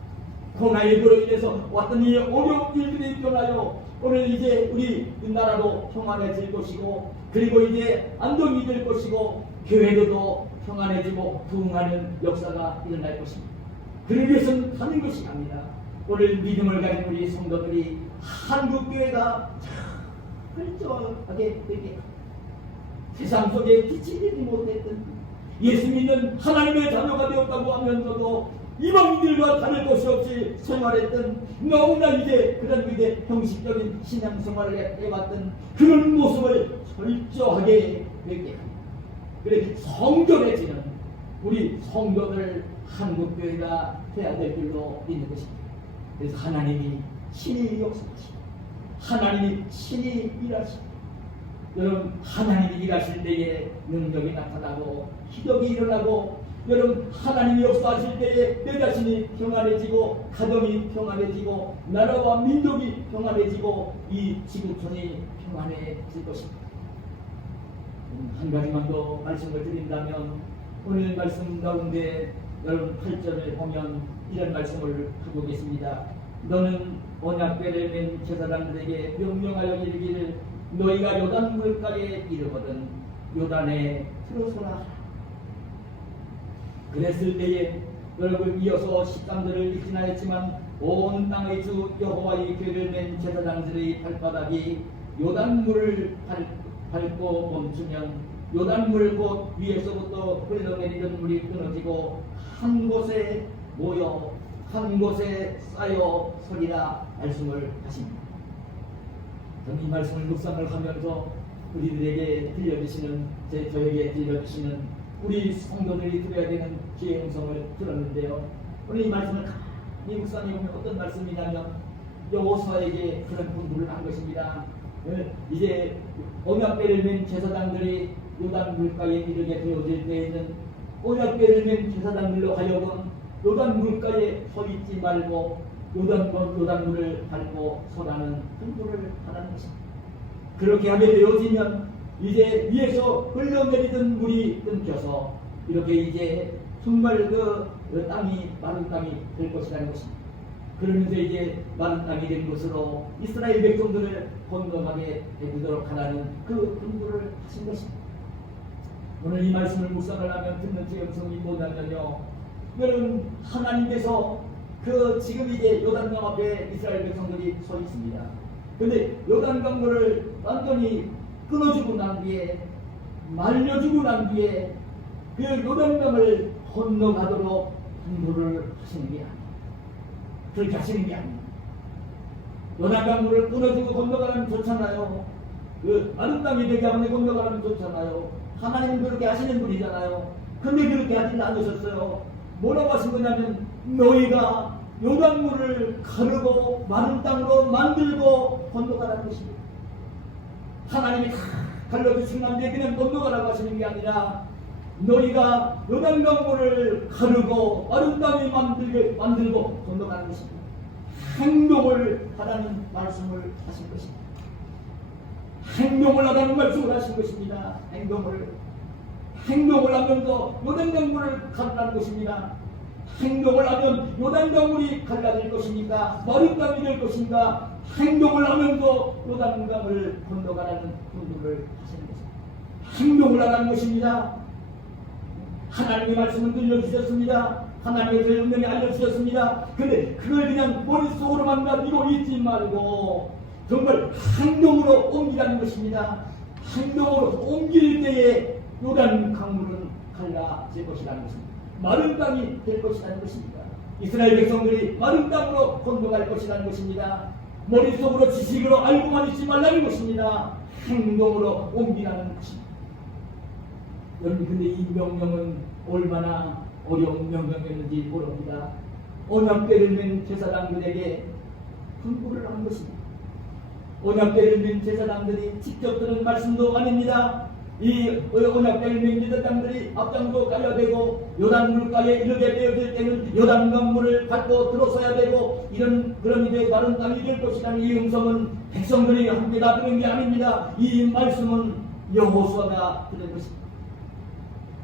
코로나19로 인해서 왔던 이 어려운 일들이 변하여 오늘 이제 우리 나라도 평안해질 것이고 그리고 이제 안정이 될 것이고 교회도 평안해지고 부흥하는 역사가 일어날 것입니다. 그러기 위해서는 하는 것이 아니라 오늘 믿음을 가진 우리 성도들이 한국교회가 철저하게 되게 세상 속에 빛이 되지 못했던 예수 믿는 하나님의 자녀가 되었다고 하면서도 이방인들과 다를 것이 없이 생활했던 너무나 이제 그런 이제 형식적인 신앙생활을 해왔던 그런 모습을 철저하게 되게 합니다. 그래서 성결해지는 우리 성도들 한국교회가 해야 될 줄로 믿는 것입니다. 그래서 하나님이 친히 역사하시고 하나님이 친히 일하시고 여러분 하나님이 일하실 때에 능력이 나타나고 기적이 일어나고 여러분 하나님이 역사하실 때에 내 자신이 평안해지고 가정이 평안해지고 나라와 민족이 평안해지고 이 지구촌이 평안해질 것입니다. 한 가지만 더 말씀을 드린다면 오늘 말씀 가운데 여러분 8절을 보면 이런 말씀을 하고 계십니다. 너는 언약궤를 맨 제사장들에게 명령하여 이르기를 너희가 요단 물가에 이르거든 요단에 들어서라. 그랬을 때에 여러분 이어서 식감들을 입진하였지만 온 땅의 주 여호와의 궤를 맨 제사장들의 발바닥이 요단물을 밟고 멈추면 요단물 곧 위에서부터 흘러내리던 물이 끊어지고 한 곳에 모여 한 곳에 쌓여 서리라 말씀을 하십니다. 저는 이 말씀을 묵상을 하면서 우리들에게 들려주시는 저에게 들려주시는 우리 성도들이 들어야 되는 기의 음성을 들었는데요. 오늘 이 말씀을 이 묵상해 보면 어떤 말씀이냐면 여호수아에게 그런 분부를 한 것입니다. 이제 언약궤를 맨 제사장들이 요단 물가에 이르게 되어질 때에는 언약궤를 맨 제사장들로 하여금 요단 물가에 서 있지 말고 요단물을 밟고 서라는 분부를 하라는 것입니다. 그렇게 하게 되어지면 이제 위에서 흘러내리던 물이 끊겨서 이렇게 이제 정말 그 땅이 마른 땅이 될 것이라는 것입니다. 그러면서 이제 마른 땅이 된 것으로 이스라엘 백성들을 건강하게 되도록 하라는 그 분부를 하신 것입니다. 오늘 이 말씀을 묵상을 하면 듣는 제 음성이 뭐냐면요. 여러분 하나님께서 그 지금 이제 요단강 앞에 이스라엘 백성들이 서 있습니다. 근데 요단강물을 완전히 끊어주고 난 뒤에 말려주고 난 뒤에 그 요단강을 건너가도록 분부를 하시는 게 아니에요. 그렇게 하시는 게 아닙니다. 요단강물을 끊어주고 건너가면 좋잖아요. 그 마른 땅이 되게 하면 건너가면 좋잖아요. 하나님은 그렇게 하시는 분이잖아요. 근데 그렇게 하지 않으셨어요. 뭐라고 하신 거냐면 너희가 요단물을 가르고 마른 땅으로 만들고 건너가라는 것입니다. 하나님이 다 갈라주신 남자에 그냥 건너가라고 하시는 게 아니라 너희가 요단강물을 가르고 마른 땅에 만들고 건너가는 것입니다. 행동을 하라는 말씀을 하신 것입니다. 행동을 하라는 말씀을 하신 것입니다. 행동을 하면서 요단강물을 가르라는 것입니다. 행동을 하면 요단강물이 갈라질 것이니까 마른 땅이 될 것인가, 행동을 하면서 요단강을 건너가라는 분부를 하시는 것입니다. 행동을 하라는 것입니다. 하나님의 말씀을 들려주셨습니다. 하나님의 설명이 알려주셨습니다. 근데 그걸 그냥 머릿속으로만 가지고 있지 말고 정말 행동으로 옮기라는 것입니다. 행동으로 옮길 때에 요단 강물은 갈라질 것이라는 것입니다. 마른 땅이 될 것이라는 것입니다. 이스라엘 백성들이 마른 땅으로 건너갈 것이라는 것입니다. 머릿속으로 지식으로 알고만 있지 말라는 것입니다. 행동으로 옮기라는 것입니다. 여러분, 근데 이 명령은 얼마나 어려운 명령이었는지 모릅니다. 언약궤를 맨 제사장들에게 분부를 한 것입니다. 언약궤를 맨 제사장들이 직접 들은 말씀도 아닙니다. 이 언약궤를 맨 제사장들이 앞장도 가야 되고 요단 물가에 이르게 되어질 때는 요단강물을 밟고 들어서야 되고 그런 일에 마른 땅이 될 것이라는 이 음성은 백성들이 함께 다 들은 게 아닙니다. 이 말씀은 여호수아가 들은 것입니다.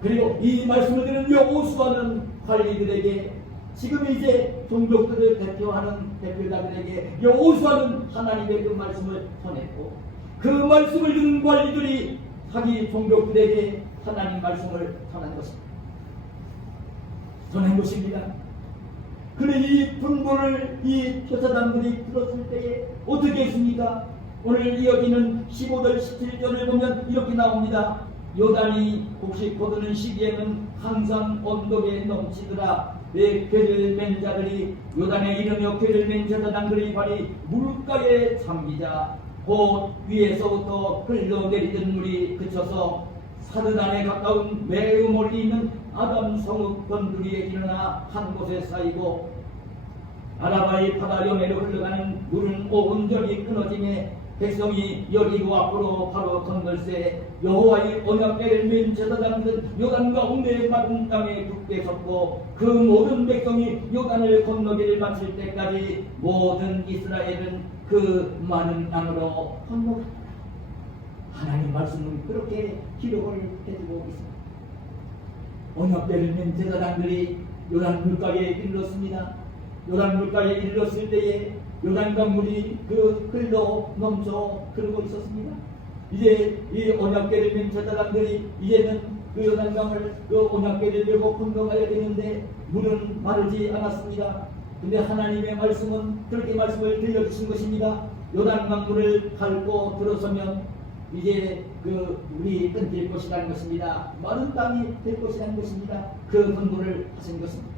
그리고 이 말씀을 들은 여호수아는 관리들에게, 지금 이제 종족들을 대표하는 대표자들에게 여호수아는 하나님의 그 말씀을 전했고, 그 말씀을 듣는 관리들이 자기 종족들에게 하나님 말씀을 전한 것입니다. 그런데 이 분부를 이 제사장들이 들었을 때에 어떻게 했습니까? 오늘 이어지는 15절 17절을 보면 이렇게 나옵니다. 요단이 혹시 거두는 시기에는 항상 언덕에 넘치더라. 내 궤를 맨 자들이 요단에 이르며 궤를 맨 제사장들의 발이 물가에 잠기자 곧 위에서부터 흘러내리던 물이 그쳐서 사르단에 가까운 매우 멀리 있는 아담 성읍 건두리에 일어나 한 곳에 쌓이고 아라바의 바다 연해로 흘러가는 물은 온전히 끊어지며 백성이 여리고 앞으로 바로 건널새 여호와의 언약궤를 맨 제사장들은 요단 가운데 마른 땅에 굳게 섰고 그 모든 백성이 요단을 건너기를 마칠 때까지 모든 이스라엘은 그 많은 땅으로 건너갔다. 하나님 말씀은 그렇게 기록을 해주고 있습니다. 언약궤를 맨 제사장들이 요단 물가에 이르렀습니다. 요단 물가에 이르렀을 때에 요단강물이 그 흘러 넘쳐 흐르고 있었습니다. 이제 이 언약궤를 맨 제사장들이 이제는 그 요단강을 그 언약궤를 들고 건너가야 되는데 물은 마르지 않았습니다. 근데 하나님의 말씀은 그렇게 말씀을 들려주신 것입니다. 요단강물을 밟고 들어서면 이제 그 물이 끊길 것이라는 것입니다. 마른 땅이 될 것이라는 것입니다. 그 분부를 하신 것입니다.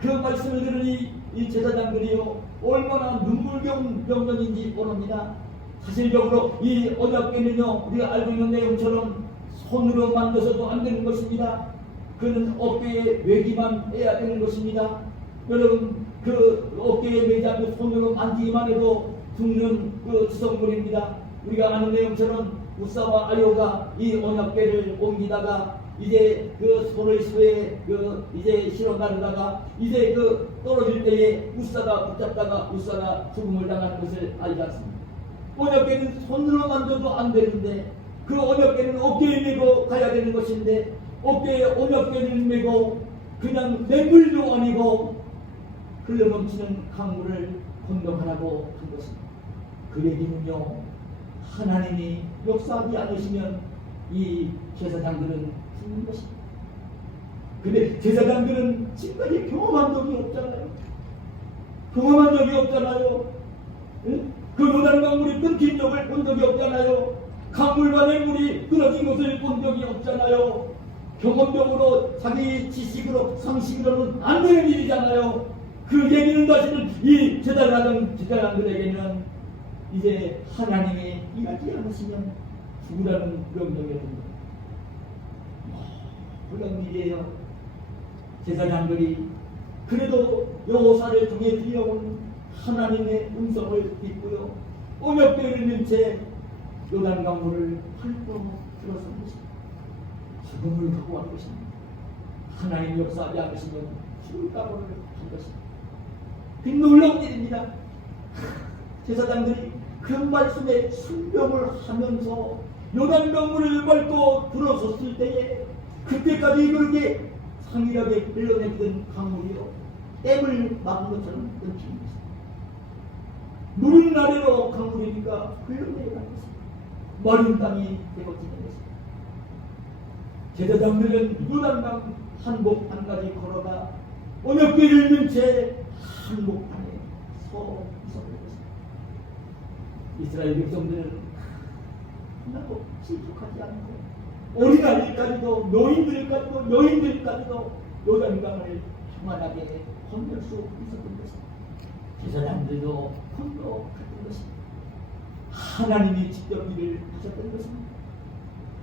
그 말씀을 들으니 이 제사장들이요 얼마나 눈물겨운 명령인지 모릅니다. 사실적으로 이 언약궤는요 우리가 알고 있는 내용처럼 손으로 만져서도 안 되는 것입니다. 그는 어깨에 매기만 해야 되는 것입니다. 여러분 그 어깨에 매지 않고 손으로 만지기만 해도 죽는 그 지성물입니다. 우리가 아는 내용처럼 우사와 아요가 이 언약궤를 옮기다가 이제 그 손을 수에 이제 실어 나르다가 이제 그 떨어질 때에 우사가 붙잡다가 우사가 죽음을 당하는 것을 알지 않습니다. 언약궤는 손으로 만져도 안 되는데 그 언약궤는 어깨에 메고 가야 되는 것인데 어깨에 언약궤를 메고 그냥 맹물도 아니고 흘러넘치는 강물을 건너가라고 한 것입니다. 그 얘기는요 하나님이 역사하지 않으시면 이 제사장들은 죽는 것입니다. 근데 제사장들은 지금까지 경험한 적이 없잖아요. 경험한 적이 없잖아요. 응? 그 요단 강물이 끊긴 적을 본 적이 없잖아요. 강물과 맹물이 끊어진 것을 본 적이 없잖아요. 경험적으로 자기 지식으로 상식으로는 안 되는 일이잖아요. 그 얘기는 다시는 이 제사장들에게는 이제 하나님이 일하지 않으시면 죽으라는 명령이었습니다. 그런 일이에요. 제사장들이 그래도 여호사를 통해 들려온 하나님의 음성을 듣고요 언약궤를 맨 채 요단강물을 밟고 들어선 것입니다. 죽음을 각오한 것입니다. 하나님 역사하지 않으시면 죽을 각오를 한 것입니다. 그 놀라운 일입니다. 제사장들이 그 말씀에 순병을 하면서 요단강물을 밟고 들어섰을 때에 그때까지 그렇게 항일하게 흘러내리던 강물이요 댐을 막은 것처럼 끊기는 것입니다. 물은 아래로 강물이니까 흘러내려가는 것입니다. 마른 땅이 되어지는 것입니다. 제사장들은 요단강 한복 한 가지 걸어가 언약궤를 면 채 한복 안에 서 있었던 것입니다. 이스라엘 백성들은 하나도 실족하지 않고 어린아이까지도 노인들까지도 여인들까지도 요단강을 평안하게 건널 수 있었던 것입니다. 제사장들도 건너갔던 것입니다. 하나님이 직접 일을 하셨던 것입니다.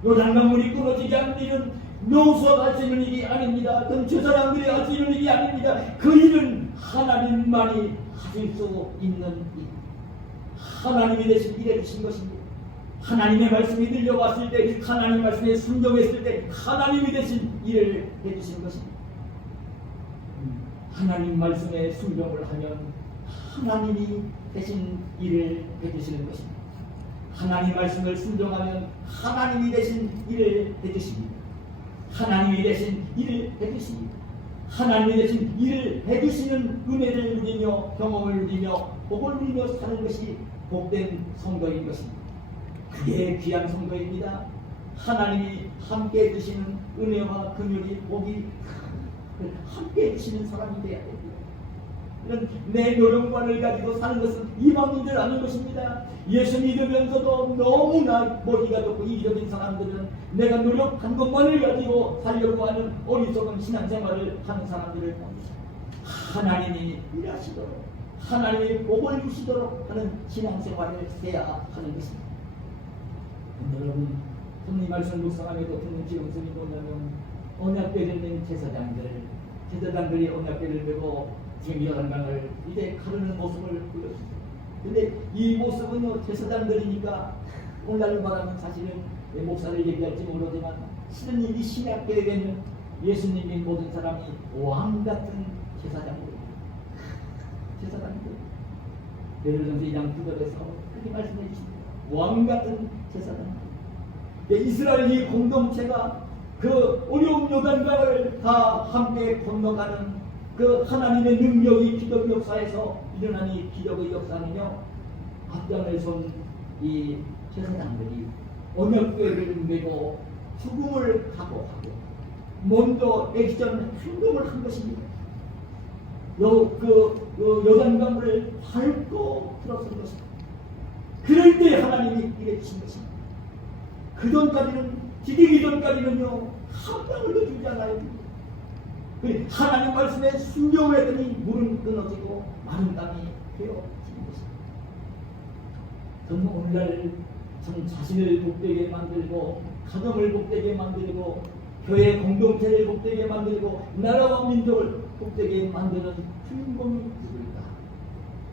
요단강물이 끊어지지 않는 일은 노수가 할 수 있는 일이 아닙니다. 그건 제사장들이 할 수 있는 일이 아닙니다. 그 일은 하나님만이 하실 수 있는 일, 하나님이 대신 일해 주신 것입니다. 하나님의 말씀이 들려왔을 때, 하나님의 말씀에 순종했을 때 하나님이 대신 일을 해주시는 것입니다. 하나님 말씀에 순종을 하면 하나님이 대신 일을 해주시는 것입니다. 하나님 말씀을 순종하면 하나님이 대신 일을 해주십니다. 하나님이 대신 일을 해주십니다. 하나님이 대신 일을 해주시는 은혜를 누리며 경험을 누리며 복을 누리며 사는 것이 복된 성도인 것입니다. 그게 귀한 성도입니다. 하나님이 함께 해주시는 은혜와 긍휼이 복이 함께 해주시는 사람이 되어야 됩니다. 이런 내 노력만을 가지고 사는 것은 이방인들 아닌 것입니다. 예수 믿으면서도 너무나 머리가 좁고 이기적인 사람들은 내가 노력한 것만을 가지고 살려고 하는 어리석은 신앙생활을 하는 사람들을 봅니다. 하나님이 일하시도록 하나님이 복을 주시도록 하는 신앙생활을 해야 하는 것입니다. 여러분, 성리 말씀 묵상하면서 듣는 지금성이 뭐냐면 언약궤를 맨 제사장들이 언약궤를 메고 지금 요단강을 이제 가르는 모습을 보여줍니다. 근데 이 모습은요, 제사장들이니까 오늘날 말하면 사실은 목사를 얘기할지 모르지만 실은 이 신약교회에는 예수님이 모든 사람이 왕같은 제사장들입니다. 제사장들. 베드로전서 2장 9절에서 그렇게 말씀해 주십니다. 왕같은 제사장들. 이스라엘 이 공동체가 그 어려운 요단강을 다 함께 건너가는 그 하나님의 능력이 기적 역사에서 일어난 이 기적의 역사는요, 앞장을 선 이 제사장들이 언약궤를 메고 죽음을 각오하고 먼저 액션 행동을 한 것입니다. 요단강을 밟고 들어선 것입니다. 그럴 때 하나님이 일해 주신 것입니다. 그 전까지는 지기기 전까지는요, 한 방울도 주지 않아요. 하나님 말씀에 순종을 했더니 물은 끊어지고 마른 땅이 되어지는 것입니다. 저는 오늘날 전 자신을 복되게 만들고 가정을 복되게 만들고 교회 공동체를 복되게 만들고 나라와 민족을 복되게 만드는 주인공이 누구일까?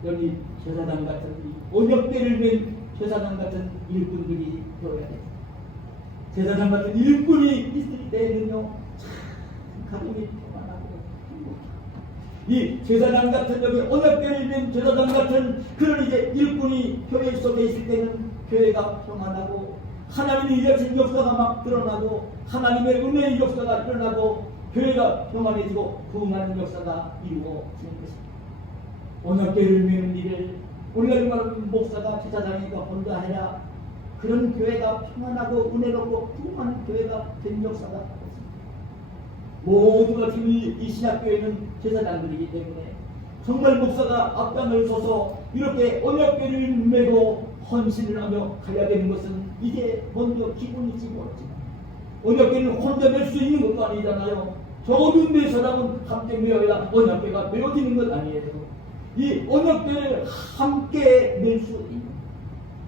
여기 제사장 같은 언약궤를 맨 제사장 같은 일꾼들이 되어야 됩니다. 제사장 같은 일꾼이 있을 때는요, 참 가정이 이 제사장 같은 여기 언약궤를 맨 제사장 같은 그런 이제 일꾼이 교회 속에 있을 때는 교회가 평안하고 하나님의 일하신 역사가 막 드러나고 하나님의 은혜의 역사가 일어나고 교회가 평안해지고 부흥하는 역사가 이루어지는 것입니다. 언약궤를 메는 일을 오늘날 목사가 제사장이니까 혼자 해야 그런 교회가 평안하고 은혜롭고 부흥하는 교회가 된 역사가 모두가 지금 이 신약교회는 제사장들이기 때문에 정말 목사가 앞장을 서서 이렇게 언약궤를 메고 헌신을 하며 가야 되는 것은 이게 먼저 기본이지 모르지만 언약궤는 혼자 멜 수 있는 것도 아니잖아요. 적어도 네 사람은 함께 메어야 언약궤가 메어지는 것 아니에요. 이 언약궤를 함께 멜 수 있는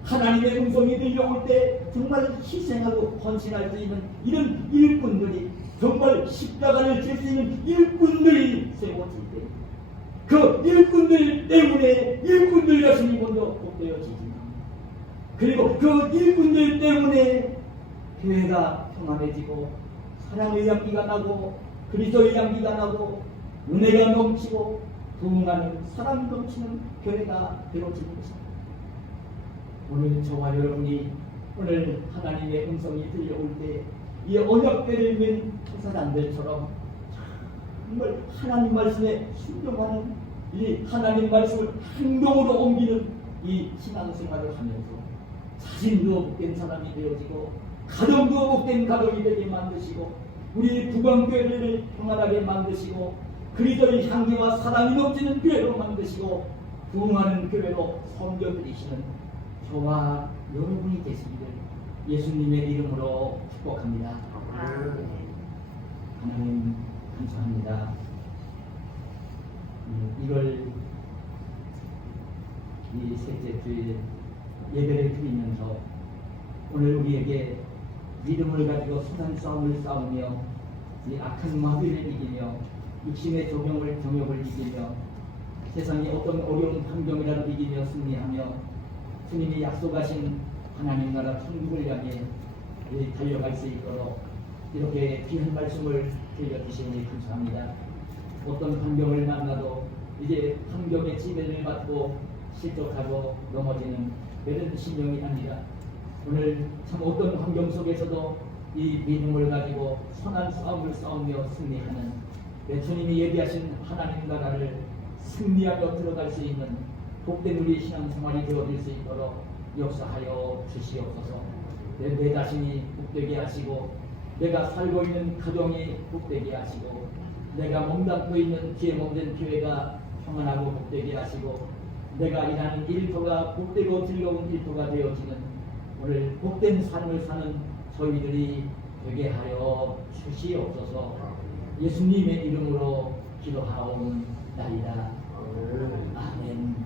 하나님의 음성이 들려올 때 정말 희생하고 헌신할 수 있는 이런 일꾼들이 정말 십자가를 질 수 있는 일꾼들이 세워질 때 그 일꾼들 때문에 일꾼들 자신이 먼저 복되어지지. 그리고 그 일꾼들 때문에 교회가 평안해지고 사랑의 향기가 나고 그리스도의 향기가 나고 은혜가 넘치고 부흥하는 사랑 넘치는 교회가 되어지는 것입니다. 오늘 저와 여러분이 오늘 하나님의 음성이 들려올 때 이 언약궤를 맨 제사장들처럼 정말 하나님 말씀에 순종하는 이 하나님 말씀을 행동으로 옮기는 이 신앙생활을 하면서 자신도 복된 사람이 되어지고 가정도 복된 가정이 되게 만드시고 우리 부강교회를 평안하게 만드시고 그리스도의 향기와 사랑이 넘치는 교회로 만드시고 부흥하는 교회로 섬겨드리시는 저와 여러분이 되시기를 예수님의 이름으로 축복합니다. 하나님 감사합니다. 이걸 이 셋째 주일 예배를 드리면서 오늘 우리에게 믿음을 가지고 선한 싸움을 싸우며 이 악한 마귀를 이기며 육신의 정욕을 이기며 세상의 어떤 어려운 환경이라도 이기며 승리하며 주님이 약속하신 하나님 나라 천국을 향해 달려갈 수 있도록 이렇게 귀한 말씀을 들려주시니 감사합니다. 어떤 환경을 만나도 이제 환경의 지배를 받고 실족하고 넘어지는 그런 심령이 아니라 오늘 참 어떤 환경 속에서도 이 믿음을 가지고 선한 싸움을 싸우며 승리하는 주님이 얘기하신 하나님 나라를 승리하며 들어갈 수 있는 복된 우리 신앙생활이 되어질 수 있도록 역사하여 주시옵소서. 내 자신이 복되게 하시고 내가 살고 있는 가정이 복되게 하시고 내가 몸담고 있는 뒤에 몸된 교회가 평안하고 복되게 하시고 내가 일하는 일터가 복되고 즐거운 일터가 되어지는 오늘 복된 삶을 사는 저희들이 되게 하여 주시옵소서. 예수님의 이름으로 기도하옵나이다. 아멘.